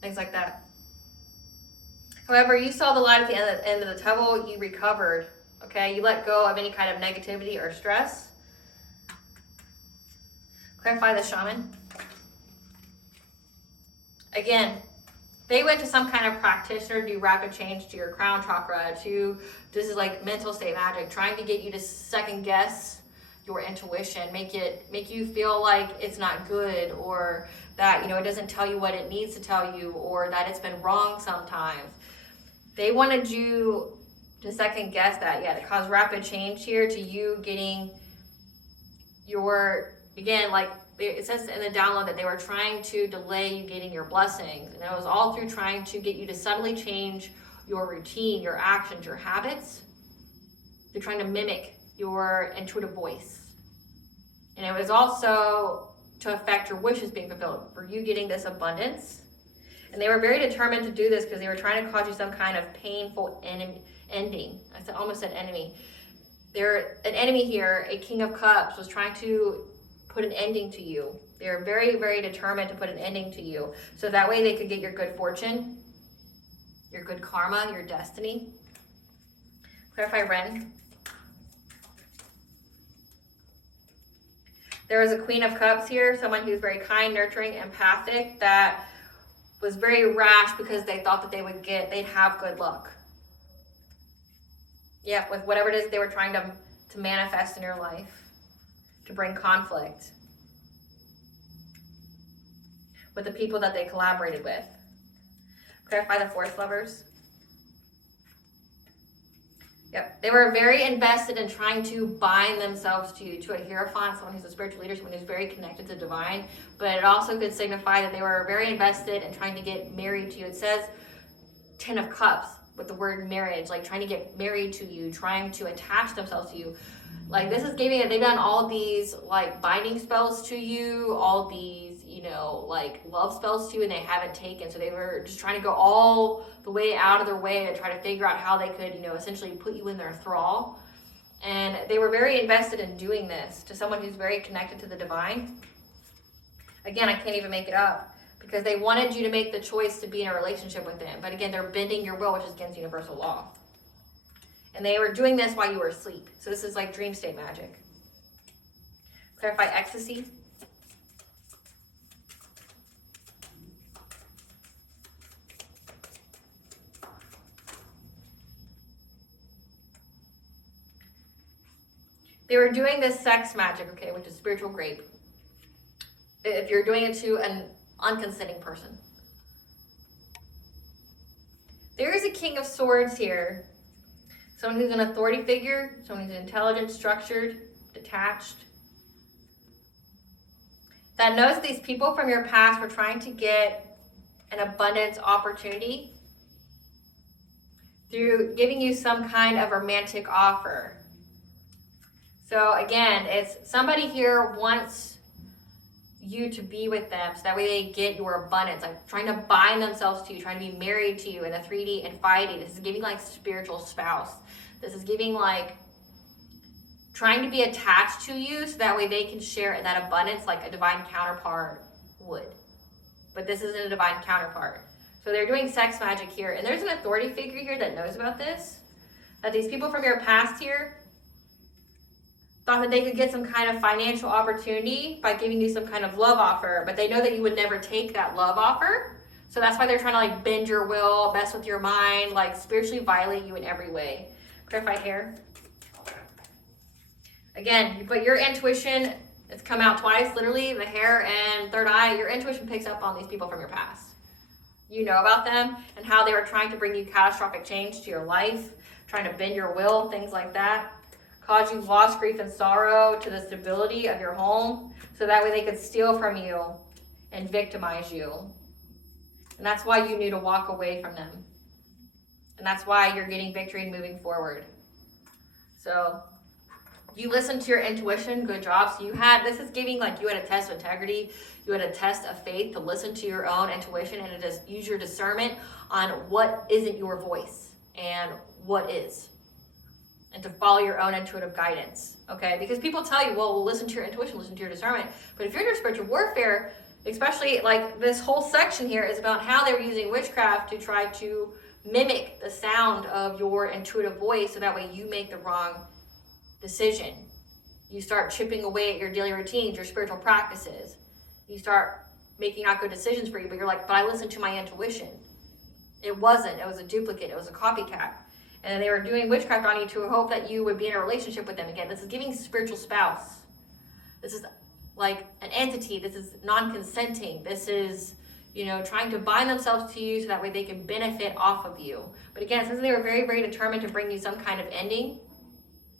Things like that. However, you saw the light at the end of the tunnel, you recovered. Okay, you let go of any kind of negativity or stress. Clarify the shaman. Again, they went to some kind of practitioner to do rapid change to your crown chakra, this is like mental state magic, trying to get you to second guess your intuition, make you feel like it's not good, or that, it doesn't tell you what it needs to tell you, or that it's been wrong sometimes. They wanted you to second guess that, to cause rapid change here to you getting again, like it says in the download that they were trying to delay you getting your blessings. And it was all through trying to get you to suddenly change your routine, your actions, your habits. They're trying to mimic your intuitive voice. And it was also to affect your wishes being fulfilled, for you getting this abundance. And they were very determined to do this because they were trying to cause you some kind of painful ending. I almost said enemy. An enemy here, a King of Cups, was trying to put an ending to you. They're very, very determined to put an ending to you. So that way they could get your good fortune, your good karma, your destiny. Clarify Ren. There was a Queen of Cups here, someone who's very kind, nurturing, empathic, that was very rash because they thought that they'd have good luck. Yeah, with whatever it is they were trying to manifest in your life, to bring conflict with the people that they collaborated with. Clarify the Force Lovers. Yep, they were very invested in trying to bind themselves to a Hierophant, someone who's a spiritual leader, someone who's very connected to divine, but it also could signify that they were very invested in trying to get married to you. It says 10 of Cups. with the word marriage, like trying to get married to you, trying to attach themselves to you. Like this is giving it, they've done all these like binding spells to you, all these, you know, like love spells to you, and they haven't taken. So they were just trying to go all the way out of their way to try to figure out how they could, you know, essentially put you in their thrall. And they were very invested in doing this to someone who's very connected to the divine. Again, I can't even make it up because they wanted you to make the choice to be in a relationship with them. But again, they're bending your will, which is against universal law. And they were doing this while you were asleep. So this is like dream state magic. Clarify ecstasy. They were doing this sex magic, okay, which is spiritual grape. If you're doing it to an unconsenting person. There is a King of Swords here. Someone who's an authority figure, someone who's intelligent, structured, detached. That knows these people from your past were trying to get an abundance opportunity through giving you some kind of romantic offer. So again, it's somebody here wants you to be with them so that way they get your abundance, like trying to bind themselves to you, trying to be married to you in the 3D and 5D. This is giving like spiritual spouse. This is giving like trying to be attached to you so that way they can share in that abundance like a divine counterpart would. But this isn't a divine counterpart. So they're doing sex magic here. And there's an authority figure here that knows about this. That these people from your past here thought that they could get some kind of financial opportunity by giving you some kind of love offer, but they know that you would never take that love offer. So that's why they're trying to like bend your will, mess with your mind, like spiritually violate you in every way. Clarify hair. Again, but your intuition, it's come out twice, literally, the hair and third eye, your intuition picks up on these people from your past. You know about them and how they were trying to bring you catastrophic change to your life, trying to bend your will, things like that. Cause you loss, grief, and sorrow to the stability of your home, so that way they could steal from you and victimize you. And that's why you need to walk away from them. And that's why you're getting victory and moving forward. So you listen to your intuition, good job. So this is giving like you had a test of integrity, you had a test of faith to listen to your own intuition and to just use your discernment on what isn't your voice and what is. And to follow your own intuitive guidance, okay? Because people tell you, well, listen to your intuition, listen to your discernment. But if you're in spiritual warfare, especially like this whole section here is about how they were using witchcraft to try to mimic the sound of your intuitive voice so that way you make the wrong decision. You start chipping away at your daily routines, your spiritual practices. You start making not good decisions for you, but you're like, but I listened to my intuition. It wasn't, it was a duplicate, it was a copycat. And they were doing witchcraft on you to hope that you would be in a relationship with them again. This is giving spiritual spouse. This is like an entity. This is non-consenting. This is, you know, trying to bind themselves to you so that way they can benefit off of you. But again, since they were very, very determined to bring you some kind of ending,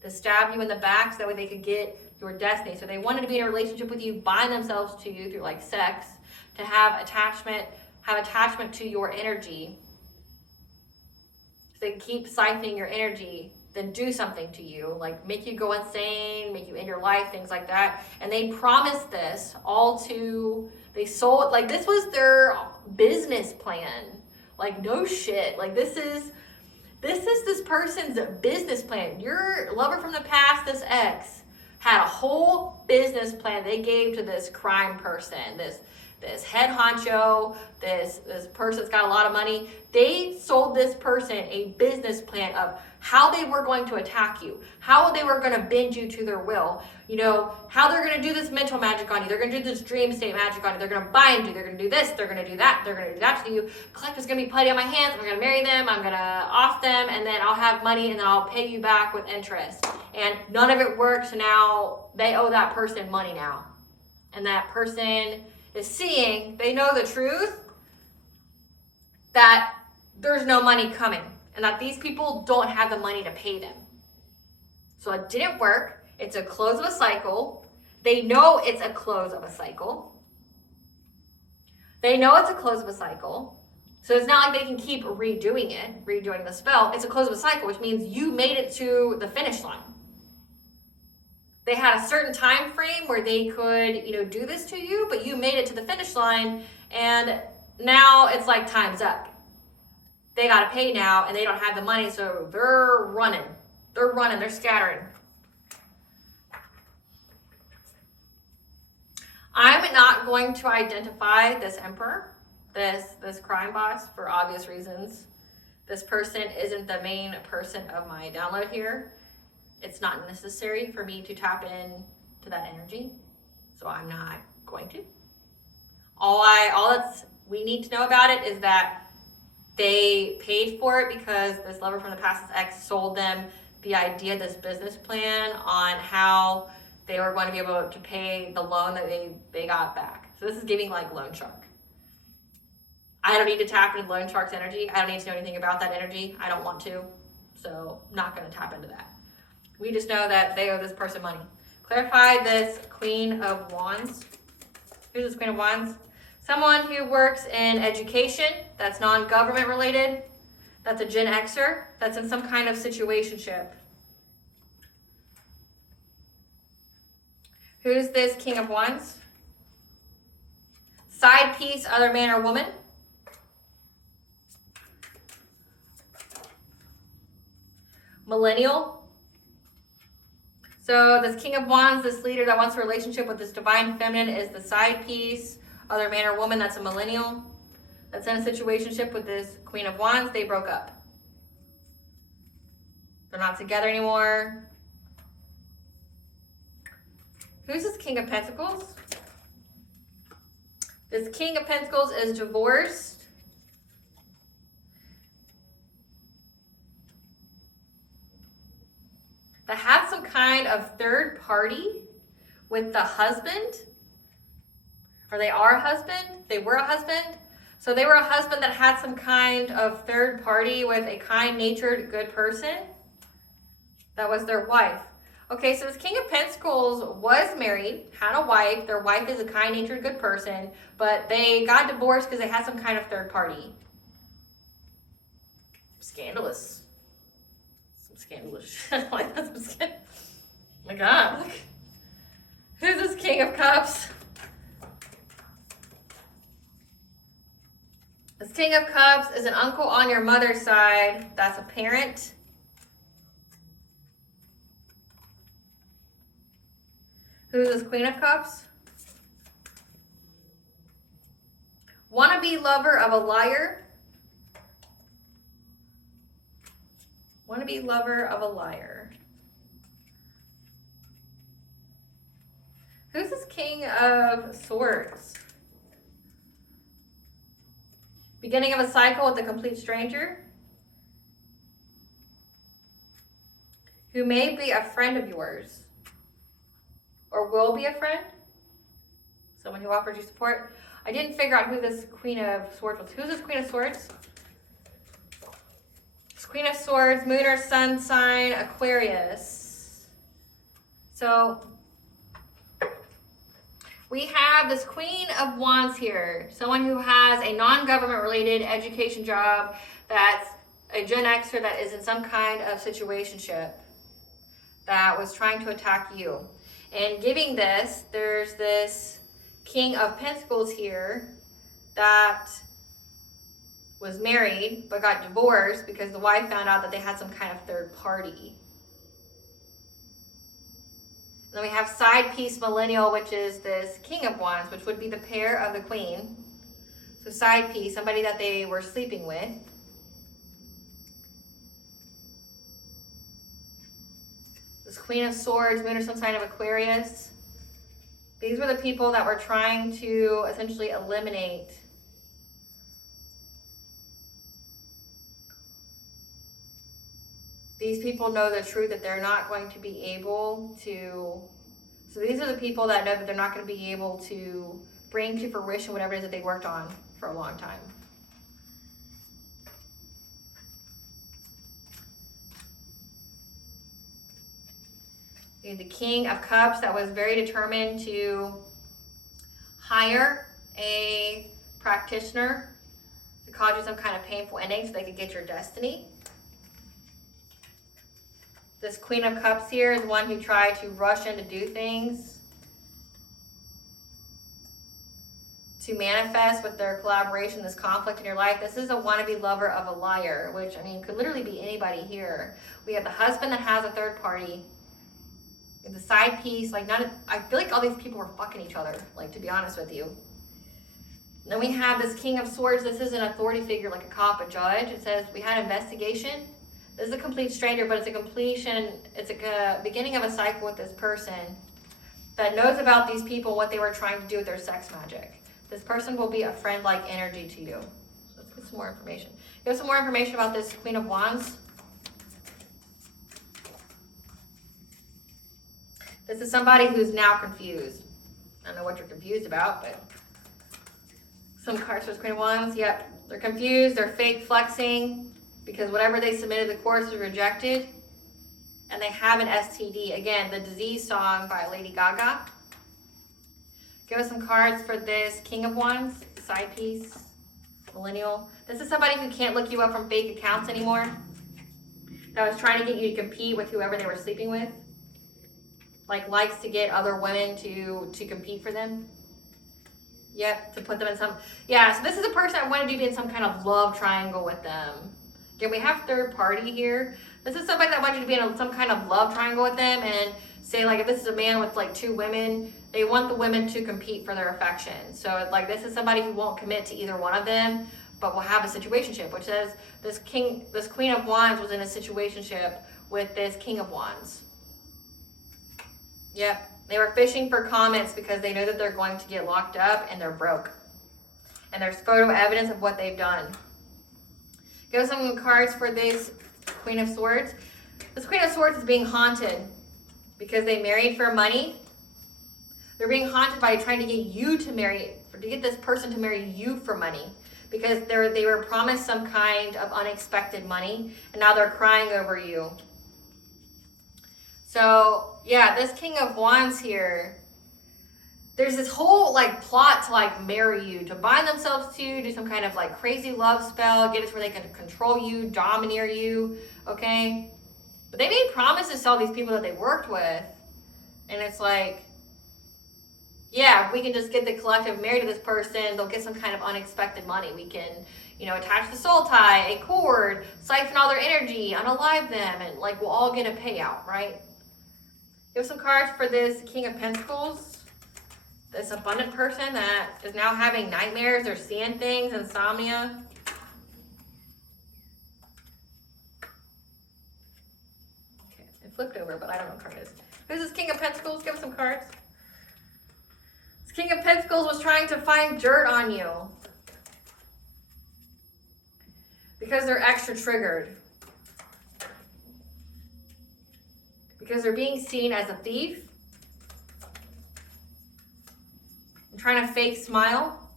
to stab you in the back so that way they could get your destiny. So they wanted to be in a relationship with you, bind themselves to you through like sex, to have attachment to your energy. They keep siphoning your energy, then do something to you, like make you go insane, make you end your life, things like that. And they promised this all they sold, like this was their business plan. Like no shit, like this is this person's business plan. Your lover from the past, this ex, had a whole business plan they gave to this crime person, this head honcho, this person's got a lot of money. They sold this person a business plan of how they were going to attack you, how they were going to bend you to their will, you know, how they're going to do this mental magic on you, they're going to do this dream state magic on you, they're going to bind you, they're going to do this, they're going to do that, they're going to do that to you. Collective's going to be putty on my hands, I'm going to marry them, I'm going to off them, and then I'll have money, and then I'll pay you back with interest. And none of it works, so now they owe that person money now. And that person is seeing, they know the truth, that there's no money coming and that these people don't have the money to pay them. So it didn't work. It's a close of a cycle. They know it's a close of a cycle. They know it's a close of a cycle. So it's not like they can keep redoing the spell. It's a close of a cycle, which means you made it to the finish line. They had a certain time frame where they could, do this to you, but you made it to the finish line, and now it's like time's up. They got to pay now, and they don't have the money, so they're running. They're scattering. I'm not going to identify this emperor, this crime boss, for obvious reasons. This person isn't the main person of my download here. It's not necessary for me to tap in to that energy, so I'm not going to. All that's we need to know about it is that they paid for it because this lover from the past's ex sold them the idea, this business plan on how they were going to be able to pay the loan that they got back. So this is giving like loan shark. I don't need to tap into loan shark's energy. I don't need to know anything about that energy. I don't want to, so not going to tap into that. We just know that they owe this person money. Clarify this Queen of Wands. Who's this Queen of Wands? Someone who works in education, that's non-government related. That's a Gen Xer. That's in some kind of situationship. Who's this King of Wands? Side piece, other man or woman. Millennial. So this King of Wands, this leader that wants a relationship with this divine feminine, is the side piece, other man or woman. That's a millennial. That's in a situationship with this Queen of Wands. They broke up. They're not together anymore. Who's this King of Pentacles? This King of Pentacles is divorced. That had some kind of third party with the husband. Or they are a husband. They were a husband. So they were a husband that had some kind of third party with a kind-natured, good person. That was their wife. Okay, so this King of Pentacles was married, had a wife. Their wife is a kind-natured, good person, but they got divorced because they had some kind of third party. Scandalous. Some scandalous shit like that. Oh my God, look. Who's this King of Cups? This King of Cups is an uncle on your mother's side. That's a parent. Who's this Queen of Cups? Wannabe lover of a liar. Wannabe lover of a liar. Who's this King of Swords? Beginning of a cycle with a complete stranger. Who may be a friend of yours. Or will be a friend. Someone who offers you support. I didn't figure out who this Queen of Swords was. Who's this Queen of Swords? This Queen of Swords, moon or sun sign, Aquarius. So we have this Queen of Wands here. Someone who has a non-government related education job that's a Gen Xer that is in some kind of situationship that was trying to attack you. And giving this, there's this King of Pentacles here that was married but got divorced because the wife found out that they had some kind of third party. And then we have side piece millennial, which is this King of Wands, which would be the pair of the Queen. So side piece, somebody that they were sleeping with. This Queen of Swords, moon or sun sign of Aquarius. These were the people that were trying to essentially eliminate these people know the truth that they're not going to be able to. So these are the people that know that they're not going to be able to bring to fruition whatever it is that they worked on for a long time. The King of Cups that was very determined to hire a practitioner. The cause you some kind of painful ending so they could get your destiny. This Queen of Cups here is one who tried to rush in to do things to manifest with their collaboration, this conflict in your life. This is a wannabe lover of a liar, which, I mean, could literally be anybody here. We have the husband that has a third party. We have the side piece. Like, I feel like all these people were fucking each other, like, to be honest with you. And then we have this King of Swords. This is an authority figure, like a cop, a judge. It says we had investigation. This is a complete stranger, but it's a completion. It's a beginning of a cycle with this person that knows about these people, what they were trying to do with their sex magic. This person will be a friend-like energy to you. So let's get some more information. You have some more information about this Queen of Wands. This is somebody who's now confused. I don't know what you're confused about, but some cards for this Queen of Wands. Yep, they're confused. They're fake flexing because whatever they submitted to the course was rejected. And they have an STD. Again, the Disease song by Lady Gaga. Give us some cards for this King of Wands, side piece, millennial. This is somebody who can't look you up from fake accounts anymore. That was trying to get you to compete with whoever they were sleeping with. Like, likes to get other women to compete for them. Yep, to put them in some... Yeah, so this is a person that wanted you to be in some kind of love triangle with them. Again, we have third party here. This is somebody that wants you to be in some kind of love triangle with them, and say, like, if this is a man with, like, 2 women, they want the women to compete for their affection. So, like, this is somebody who won't commit to either one of them, but will have a situationship, which says this Queen of Wands was in a situationship with this King of Wands. Yep. They were fishing for comments because they know that they're going to get locked up and they're broke. And there's photo evidence of what they've done. Give us some cards for this Queen of Swords. This Queen of Swords is being haunted because they married for money. They're being haunted by trying to get you to get this person to marry you for money. Because they were promised some kind of unexpected money, and now they're crying over you. So, yeah, this King of Wands here, there's this whole, like, plot to, like, marry you, to bind themselves to you, do some kind of, like, crazy love spell, get it to where they can control you, domineer you, okay? But they made promises to all these people that they worked with, and it's like, yeah, if we can just get the collective married to this person, they'll get some kind of unexpected money. We can, attach the soul tie, a cord, siphon all their energy, unalive them, and, like, we'll all get a payout, right? You have some cards for this King of Pentacles. This abundant person that is now having nightmares or seeing things, insomnia. Okay, it flipped over, but I don't know what card it is. Who's this King of Pentacles? Give him some cards. This King of Pentacles was trying to find dirt on you because they're extra triggered. Because they're being seen as a thief. And trying to fake smile.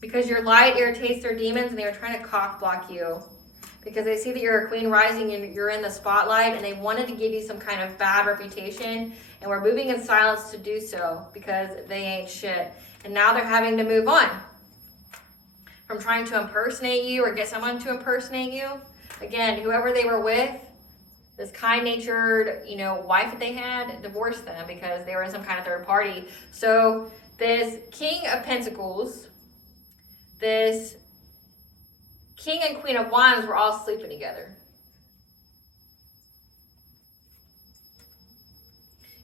Because your light irritates their demons and they were trying to cock block you. Because they see that you're a queen rising and you're in the spotlight and they wanted to give you some kind of bad reputation. And we're moving in silence to do so because they ain't shit. And now they're having to move on. From trying to impersonate you or get someone to impersonate you. Again, whoever they were with, this kind-natured, wife that they had, divorced them because they were in some kind of third party. So this King of Pentacles, this King and Queen of Wands were all sleeping together.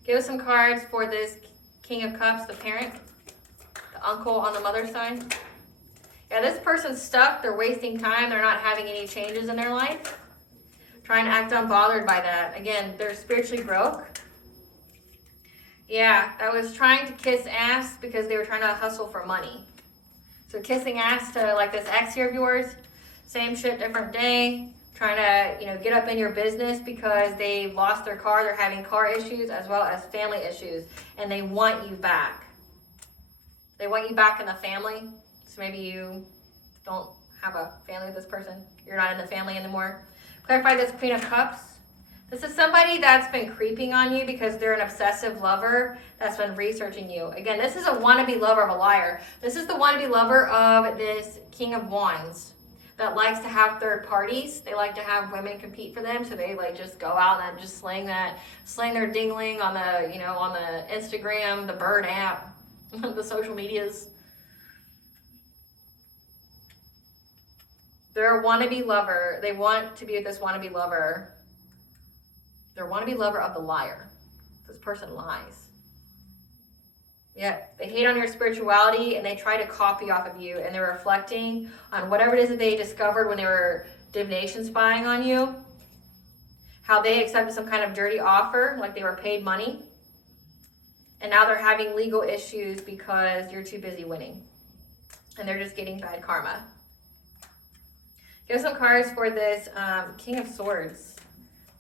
Give us some cards for this King of Cups, the parent, the uncle on the mother's side. Yeah, this person's stuck. They're wasting time. They're not having any changes in their life. Trying to act unbothered by that. Again, they're spiritually broke. Yeah, I was trying to kiss ass because they were trying to hustle for money. So kissing ass to, like, this ex here of yours, same shit, different day. Trying to, get up in your business because they lost their car. They're having car issues as well as family issues. And they want you back. They want you back in the family. So maybe you don't have a family with this person. You're not in the family anymore. Clarify this Queen of Cups. This is somebody that's been creeping on you because they're an obsessive lover that's been researching you. Again, this is a wannabe lover of a liar. This is the wannabe lover of this King of Wands that likes to have third parties. They like to have women compete for them, so they like just go out and just slang their dingling on the, you know, on the Instagram, the Bird app, the social medias. They're a wannabe lover. They want to be with this wannabe lover. They're a wannabe lover of the liar. This person lies. Yeah, they hate on your spirituality and they try to copy off of you, and they're reflecting on whatever it is that they discovered when they were divination spying on you. How they accepted some kind of dirty offer, like they were paid money. And now they're having legal issues because you're too busy winning. And they're just getting bad karma. Give some cards for this King of Swords.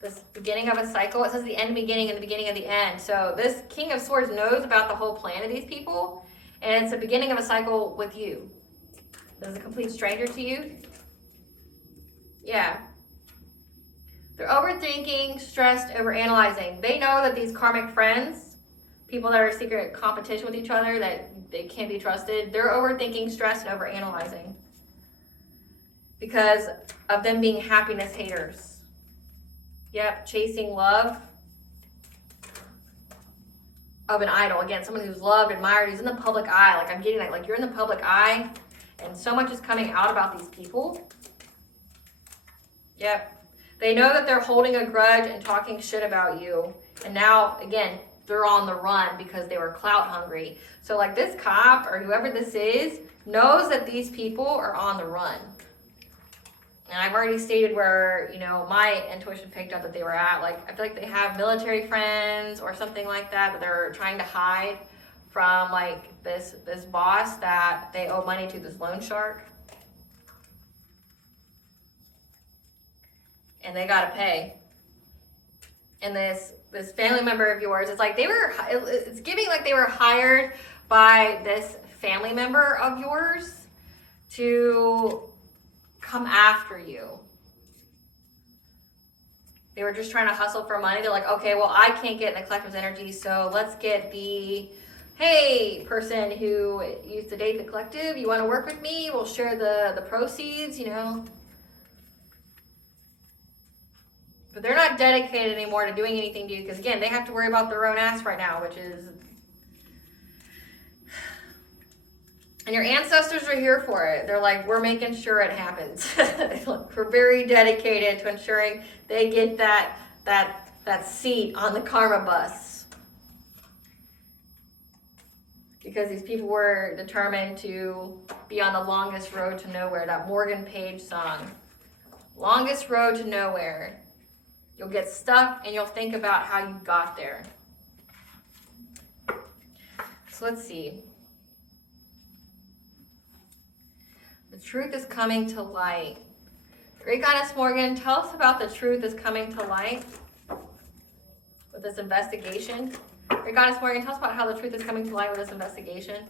This beginning of a cycle. It says the end beginning and the beginning of the end. So this King of Swords knows about the whole plan of these people. And it's the beginning of a cycle with you. This is a complete stranger to you. Yeah. They're overthinking, stressed, overanalyzing. They know that these karmic friends, people that are in secret competition with each other, that they can't be trusted, they're overthinking, stressed, and overanalyzing. Because of them being happiness haters. Yep, chasing love of an idol. Again, someone who's loved, admired, who's in the public eye. Like I'm getting that, like you're in the public eye and so much is coming out about these people. Yep. They know that they're holding a grudge and talking shit about you. And now, again, they're on the run because they were clout hungry. So like this cop or whoever this is knows that these people are on the run. And I've already stated where, you know, my intuition picked up that they were at. Like, I feel like they have military friends or something like that that they're trying to hide from, like, this boss that they owe money to, this loan shark. And they got to pay. And this family member of yours, it's like it's giving like they were hired by this family member of yours to come after you. They were just trying to hustle for money. They're like, okay, well, I can't get in the collective's energy, so let's get the, hey, person who used to date the collective, you want to work with me? We'll share the proceeds, you know. But they're not dedicated anymore to doing anything to you because, again, they have to worry about their own ass right now, which is... And your ancestors are here for it. They're like, we're making sure it happens. We're very dedicated to ensuring they get that seat on the karma bus. Because these people were determined to be on the longest road to nowhere. That Morgan Page song. Longest road to nowhere. You'll get stuck and you'll think about how you got there. So let's see. The truth is coming to light. Great Goddess Morgan, tell us about the truth is coming to light with this investigation. Great Goddess Morgan, tell us about how the truth is coming to light with this investigation.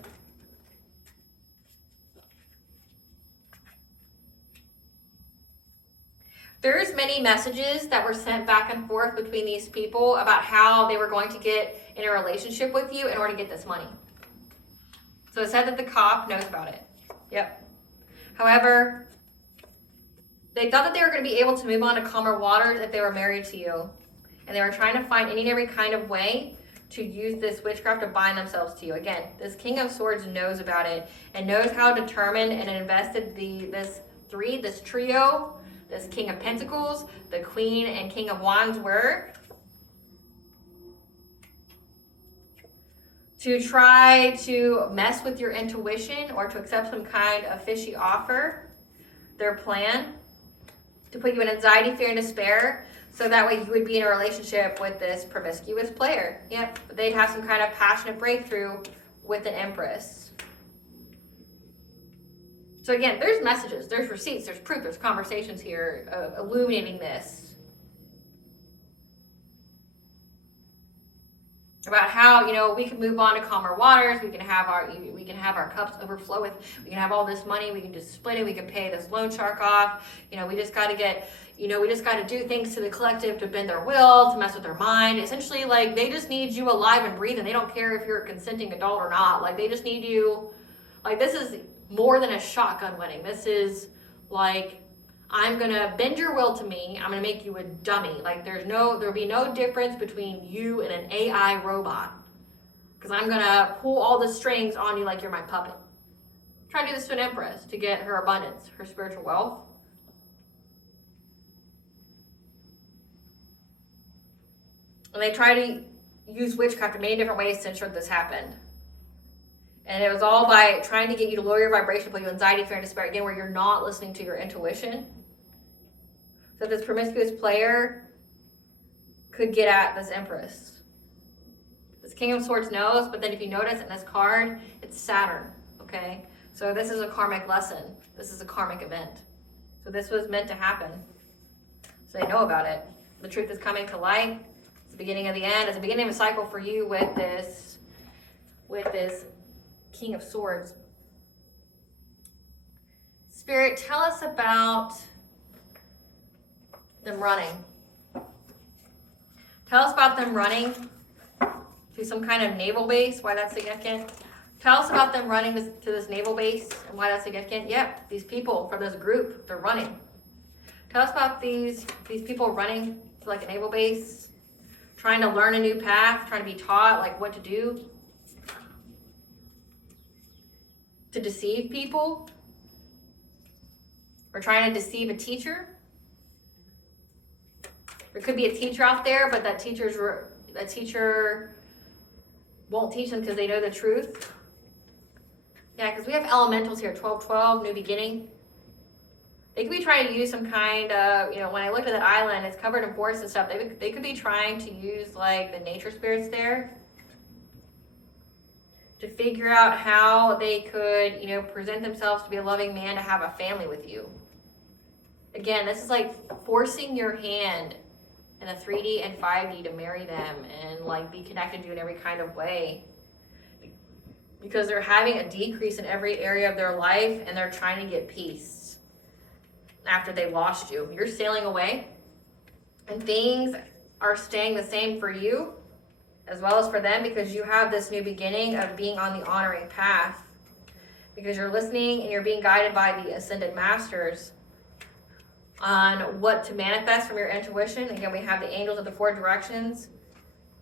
There's many messages that were sent back and forth between these people about how they were going to get in a relationship with you in order to get this money. So it said that the cop knows about it. Yep. However, they thought that they were going to be able to move on to calmer waters if they were married to you. And they were trying to find any and every kind of way to use this witchcraft to bind themselves to you. Again, this King of Swords knows about it and knows how determined and invested this trio, this King of Pentacles, the Queen, and King of Wands were to try to mess with your intuition or to accept some kind of fishy offer. Their plan to put you in anxiety, fear, and despair, so that way you would be in a relationship with this promiscuous player. Yep, they'd have some kind of passionate breakthrough with an Empress. So again, there's messages, there's receipts, there's proof, there's conversations here illuminating this. about how, you know, we can move on to calmer waters. We can have our cups overflow with, we can have all this money. We can just split it. We can pay this loan shark off. You know, we just got to do things to the collective to bend their will, to mess with their mind. Essentially, like, they just need you alive and breathing. They don't care if you're a consenting adult or not. Like, they just need you. Like, this is more than a shotgun wedding. This is like, I'm going to bend your will to me. I'm going to make you a dummy. Like, there'll be no difference between you and an AI robot. Because I'm going to pull all the strings on you like you're my puppet. Try to do this to an empress to get her abundance, her spiritual wealth. And they try to use witchcraft in many different ways to ensure this happened. And it was all by trying to get you to lower your vibration, put you in anxiety, fear, and despair, again, where you're not listening to your intuition. So this promiscuous player could get at this empress. This King of Swords knows, but then if you notice in this card, it's Saturn, okay? So this is a karmic lesson. This is a karmic event. So this was meant to happen. So they know about it. The truth is coming to light. It's the beginning of the end. It's the beginning of a cycle for you with this King of Swords. Spirit, tell us about them running. Tell us about them running to some kind of naval base, why that's significant. Tell us about them running to this naval base and why that's significant. Yep, these people from this group, they're running. Tell us about these people running to like a naval base, trying to learn a new path, trying to be taught like what to do, to deceive people, or trying to deceive a teacher. There could be a teacher out there, but that teacher won't teach them because they know the truth. Yeah, because we have elementals here, 1212, new beginning. They could be trying to use some kind of, you know, when I looked at that island, it's covered in forests and stuff. They could be trying to use like the nature spirits there to figure out how they could, you know, present themselves to be a loving man, to have a family with you. Again, this is like forcing your hand in a 3D and 5D to marry them and like be connected to you in every kind of way. Because they're having a decrease in every area of their life and they're trying to get peace after they lost you. You're sailing away and things are staying the same for you as well as for them, because you have this new beginning of being on the honoring path, because you're listening and you're being guided by the ascended masters on what to manifest from your intuition. Again, we have the angels of the four directions,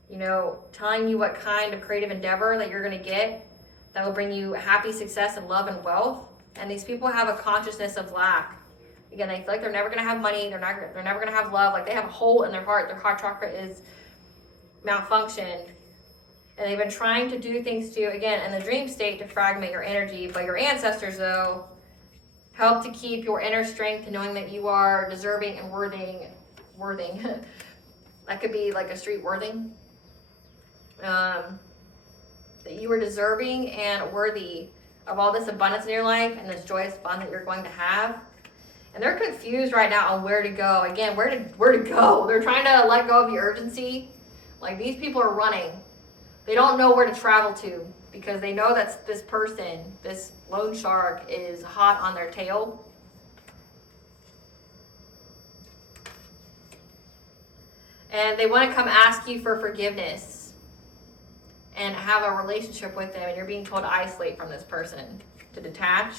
you know, telling you what kind of creative endeavor that you're going to get that will bring you happy success and love and wealth. And these people have a consciousness of lack. Again, they feel like they're never going to have money, they're never going to have love, like they have a hole in their heart chakra is malfunctioned, and they've been trying to do things to, again, in the dream state, to fragment your energy. But your ancestors, though, help to keep your inner strength and knowing that you are deserving and worthing. That could be like a street worthing. That you are deserving and worthy of all this abundance in your life and this joyous fun that you're going to have. And they're confused right now on where to go. Again, where to go. They're trying to let go of the urgency. Like, these people are running. They don't know where to travel to because they know that this person, this loan shark, is hot on their tail. And they want to come ask you for forgiveness and have a relationship with them. And you're being told to isolate from this person, to detach.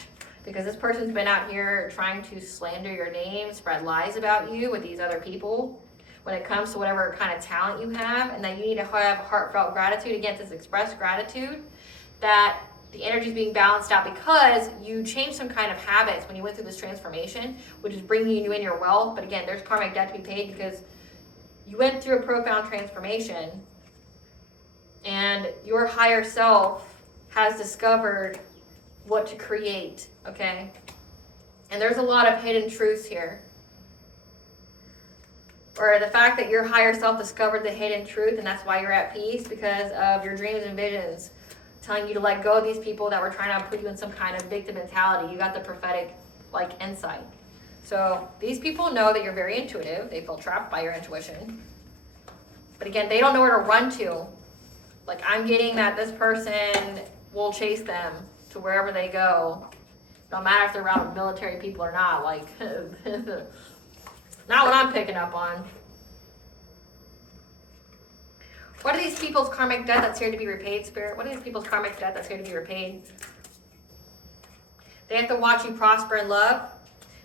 Because this person's been out here trying to slander your name, spread lies about you with these other people when it comes to whatever kind of talent you have, and that you need to have heartfelt gratitude. Again, this expressed gratitude that the energy is being balanced out because you changed some kind of habits when you went through this transformation, which is bringing you in your wealth. But again, there's karmic debt to be paid because you went through a profound transformation and your higher self has discovered what to create, okay? And there's a lot of hidden truths here. Or the fact that your higher self discovered the hidden truth, and that's why you're at peace, because of your dreams and visions telling you to let go of these people that were trying to put you in some kind of victim mentality. You got the prophetic like insight. So these people know that you're very intuitive. They feel trapped by your intuition. But again, they don't know where to run to Like, I'm getting that this person will chase them to wherever they go. No matter if they're around military people or not. Like, not what I'm picking up on. What are these people's karmic debt that's here to be repaid, Spirit? What are these people's karmic debt that's here to be repaid? They have to watch you prosper in love.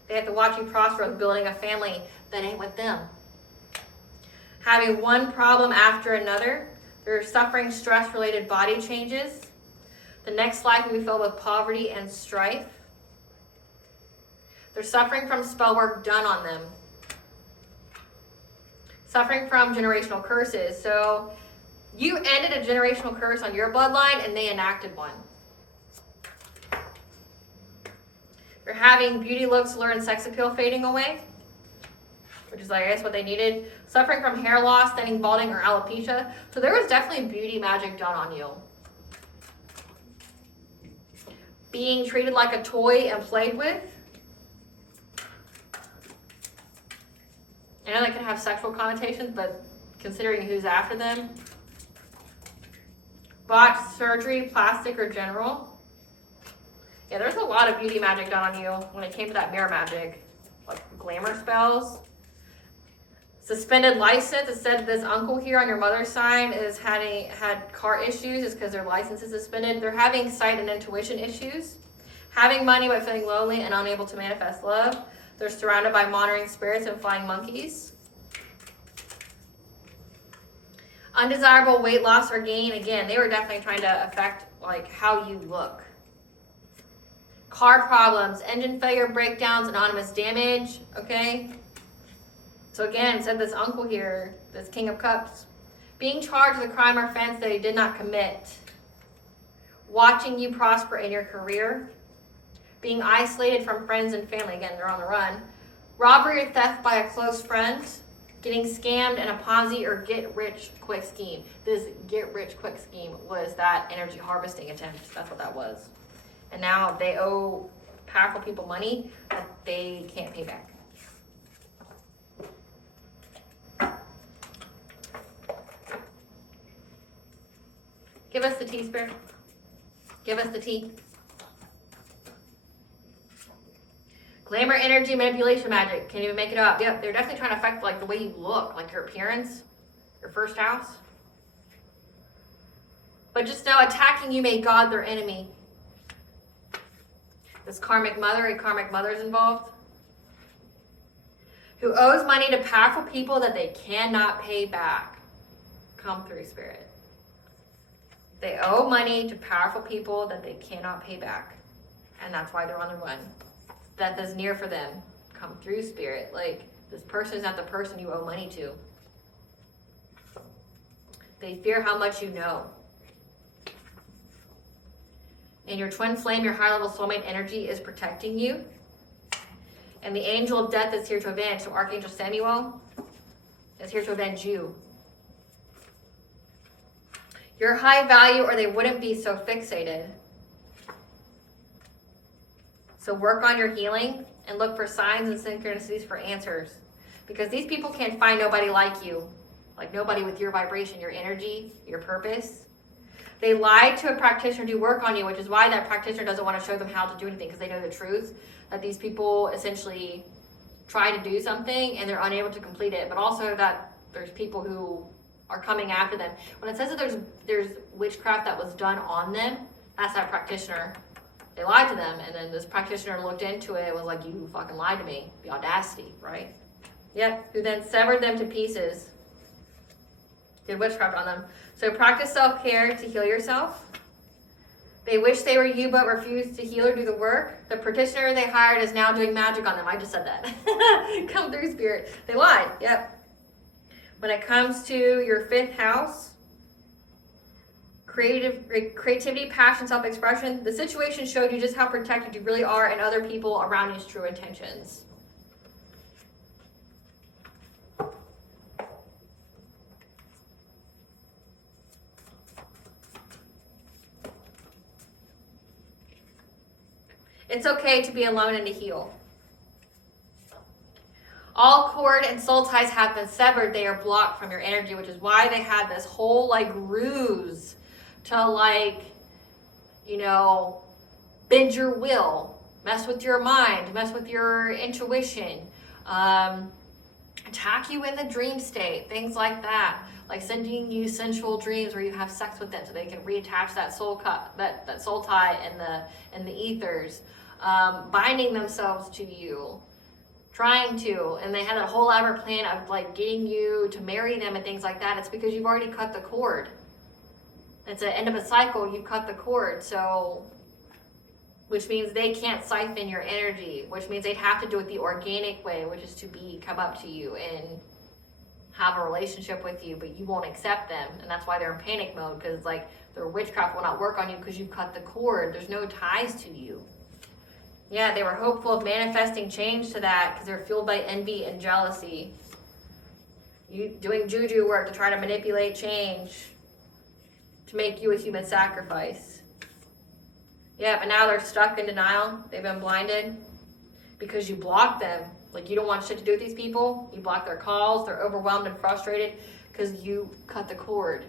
They have to watch you prosper with building a family that ain't with them. Having one problem after another. They're suffering stress-related body changes. The next life will be filled with poverty and strife. They're suffering from spell work done on them. Suffering from generational curses. So you ended a generational curse on your bloodline and they enacted one. They're having beauty looks, lure, and sex appeal fading away, which is, I guess, what they needed. Suffering from hair loss, thinning, balding, or alopecia. So there was definitely beauty magic done on you. Being treated like a toy and played with. I know that can have sexual connotations, but considering who's after them. Botched surgery, plastic, or general. Yeah, there's a lot of beauty magic done on you when it came to that mirror magic. Like glamour spells. Suspended license. It said this uncle here on your mother's side had car issues. It's because their license is suspended. They're having sight and intuition issues. Having money but feeling lonely and unable to manifest love. They're surrounded by monitoring spirits and flying monkeys. Undesirable weight loss or gain. Again, they were definitely trying to affect like how you look. Car problems, engine failure, breakdowns, anonymous damage. Okay. So again, it said this uncle here, this King of Cups, being charged with a crime or offense that he did not commit. Watching you prosper in your career. Being isolated from friends and family. Again, they're on the run. Robbery or theft by a close friend. Getting scammed in a Ponzi or get-rich-quick scheme. This get-rich-quick scheme was that energy harvesting attempt. That's what that was. And now they owe powerful people money that they can't pay back. Give us the tea, Spirit. Give us the tea. Glamour, energy, manipulation, magic. Can't even make it up. Yep, they're definitely trying to affect like the way you look, like your appearance, your first house. But just know, attacking you made God their enemy. This karmic mother, a karmic mother is involved. Who owes money to powerful people that they cannot pay back. Come through, Spirit. They owe money to powerful people that they cannot pay back. And that's why they're on the run. Death is near for them. Come through, Spirit. Like, this person is not the person you owe money to. They fear how much you know. And your twin flame, your high level soulmate energy is protecting you. And the angel of death is here to avenge. So Archangel Samuel is here to avenge you. You're high value or they wouldn't be so fixated. So work on your healing and look for signs and synchronicities for answers. Because these people can't find nobody like you. Like nobody with your vibration, your energy, your purpose. They lied to a practitioner to work on you, which is why that practitioner doesn't want to show them how to do anything, because they know the truth, that these people essentially try to do something and they're unable to complete it. But also that there's people who are coming after them. When it says that there's witchcraft that was done on them, that's that practitioner. They lied to them, and then this practitioner looked into it and was like, you fucking lied to me. The audacity, right? Yep, who then severed them to pieces. Did witchcraft on them. So practice self-care to heal yourself. They wish they were you but refused to heal or do the work. The practitioner they hired is now doing magic on them. I just said that. Come through, Spirit. They lied, yep. When it comes to your fifth house, creativity, passion, self-expression, the situation showed you just how protected you really are and other people around you's true intentions. It's okay to be alone and to heal. All cord and soul ties have been severed. They are blocked from your energy, which is why they had this whole like ruse to like, you know, bend your will, mess with your mind, mess with your intuition, attack you in the dream state, things like that. Like sending you sensual dreams where you have sex with them so they can reattach that soul that soul tie in the ethers, binding themselves to you, trying to, and they had a whole elaborate plan of like getting you to marry them and things like that. It's because you've already cut the cord. It's the end of a cycle. You cut the cord, so which means they can't siphon your energy, which means they'd have to do it the organic way, which is to come up to you and have a relationship with you, but you won't accept them, and that's why they're in panic mode, because like their witchcraft will not work on you because you've cut the cord. There's no ties to you. Yeah, they were hopeful of manifesting change to that because they're fueled by envy and jealousy. You doing juju work to try to manipulate change to make you a human sacrifice. Yeah, but now they're stuck in denial. They've been blinded because you blocked them. Like, you don't want shit to do with these people. You block their calls. They're overwhelmed and frustrated because you cut the cord.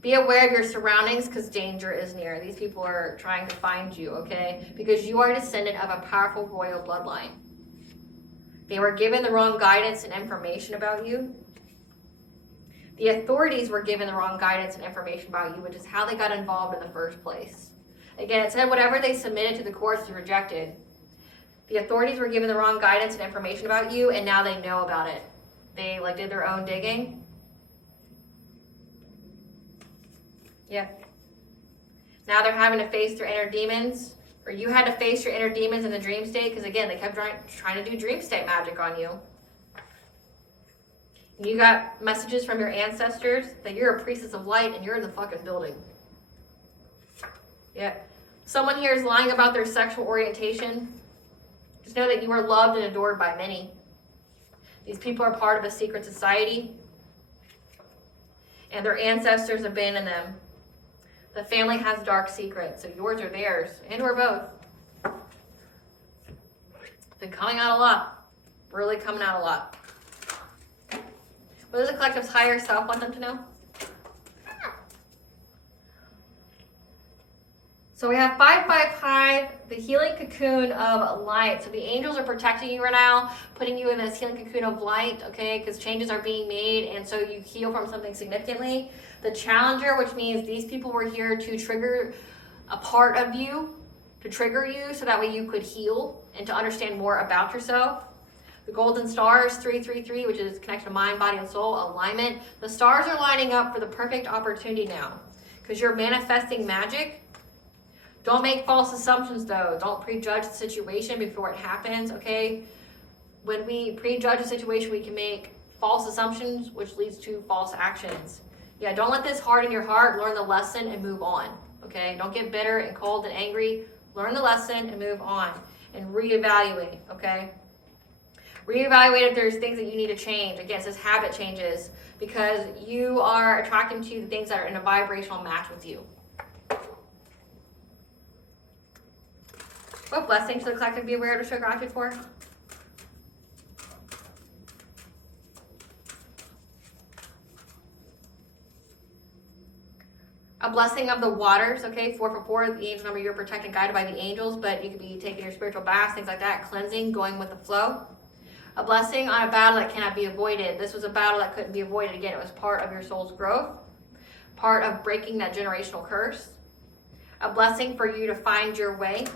Be aware of your surroundings because danger is near. These people are trying to find you, okay? Because you are a descendant of a powerful royal bloodline. They were given the wrong guidance and information about you. The authorities were given the wrong guidance and information about you, which is how they got involved in the first place. Again, it said whatever they submitted to the courts is rejected. The authorities were given the wrong guidance and information about you, and now they know about it. They like did their own digging. Yeah. Now they're having to face their inner demons, or you had to face your inner demons in the dream state, because again, they kept trying to do dream state magic on you. And you got messages from your ancestors that you're a priestess of light and you're in the fucking building. Yeah. Someone here is lying about their sexual orientation. Just know that you are loved and adored by many. These people are part of a secret society, and their ancestors abandoned them. The family has dark secrets, so yours or theirs, and or both. Been coming out a lot. Really coming out a lot. What does the collective's higher self want them to know? So we have 555, the healing cocoon of light. So the angels are protecting you right now, putting you in this healing cocoon of light, okay? Because changes are being made, and so you heal from something significantly. The challenger, which means these people were here to trigger a part of you, to trigger you, so that way you could heal and to understand more about yourself. The golden stars, 333, which is connection to mind, body, and soul, alignment. The stars are lining up for the perfect opportunity now, because you're manifesting magic. Don't make false assumptions, though. Don't prejudge the situation before it happens, okay? When we prejudge a situation, we can make false assumptions, which leads to false actions. Yeah, don't let this harden your heart. Learn the lesson and move on, okay? Don't get bitter and cold and angry. Learn the lesson and move on. And reevaluate, okay? Reevaluate if there's things that you need to change. Again, it says habit changes, because you are attracting to the things that are in a vibrational match with you. What blessing should the collective be aware to show gratitude for? A blessing of the waters, okay? 4 for 4, the angel number, you're protected and guided by the angels, but you could be taking your spiritual baths, things like that, cleansing, going with the flow. A blessing on a battle that cannot be avoided. This was a battle that couldn't be avoided. Again, it was part of your soul's growth, part of breaking that generational curse. A blessing for you to find your way.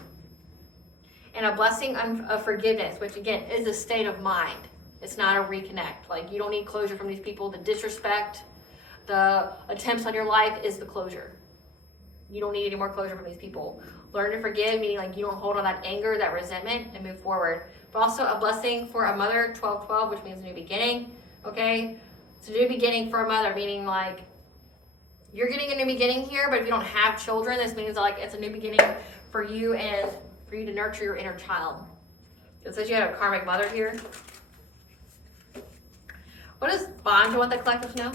And a blessing of forgiveness, which again is a state of mind. It's not a reconnect. Like, you don't need closure from these people. The disrespect, the attempts on your life is the closure. You don't need any more closure from these people. Learn to forgive, meaning like you don't hold on that anger, that resentment, and move forward. But also a blessing for a mother, 1212, which means a new beginning. Okay? It's a new beginning for a mother, meaning like you're getting a new beginning here, but if you don't have children, this means like it's a new beginning for you and for you to nurture your inner child. It says you had a karmic mother here. What does Bonja want the collective to know?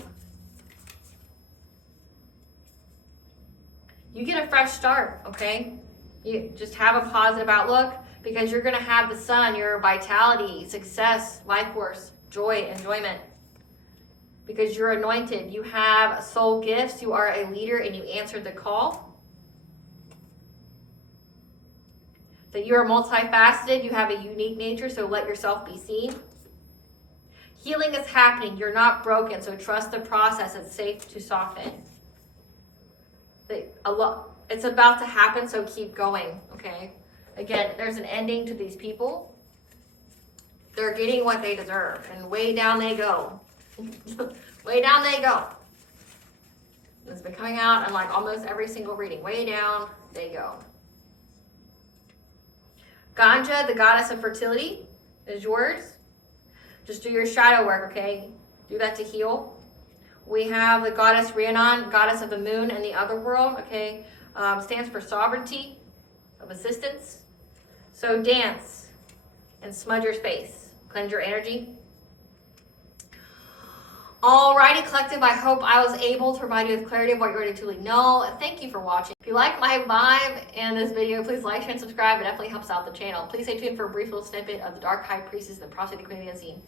You get a fresh start, okay? You just have a positive outlook. because you're going to have the sun, your vitality, success, life force, joy, enjoyment. Because you're anointed, you have soul gifts, you are a leader, and you answered the call. That you are multifaceted, you have a unique nature, so let yourself be seen. Healing is happening, you're not broken, so trust the process, it's safe to soften. It's about to happen, so keep going, okay? Again, there's an ending to these people. They're getting what they deserve, and way down they go. Way down they go. It's been coming out in like almost every single reading. Way down they go. Ganja, the goddess of fertility, is yours. Just do your shadow work, okay? Do that to heal. We have the goddess Rhiannon, goddess of the moon and the other world, okay? Stands for sovereignty of assistance. So dance and smudge your space. Cleanse your energy. Alrighty, collective, I hope I was able to provide you with clarity of what you already truly know. Thank you for watching. If you like my vibe and this video, please like, share, and subscribe. It definitely helps out the channel. Please stay tuned for a brief little snippet of the Dark High Priestess and the Prostate Queen of the Unseen.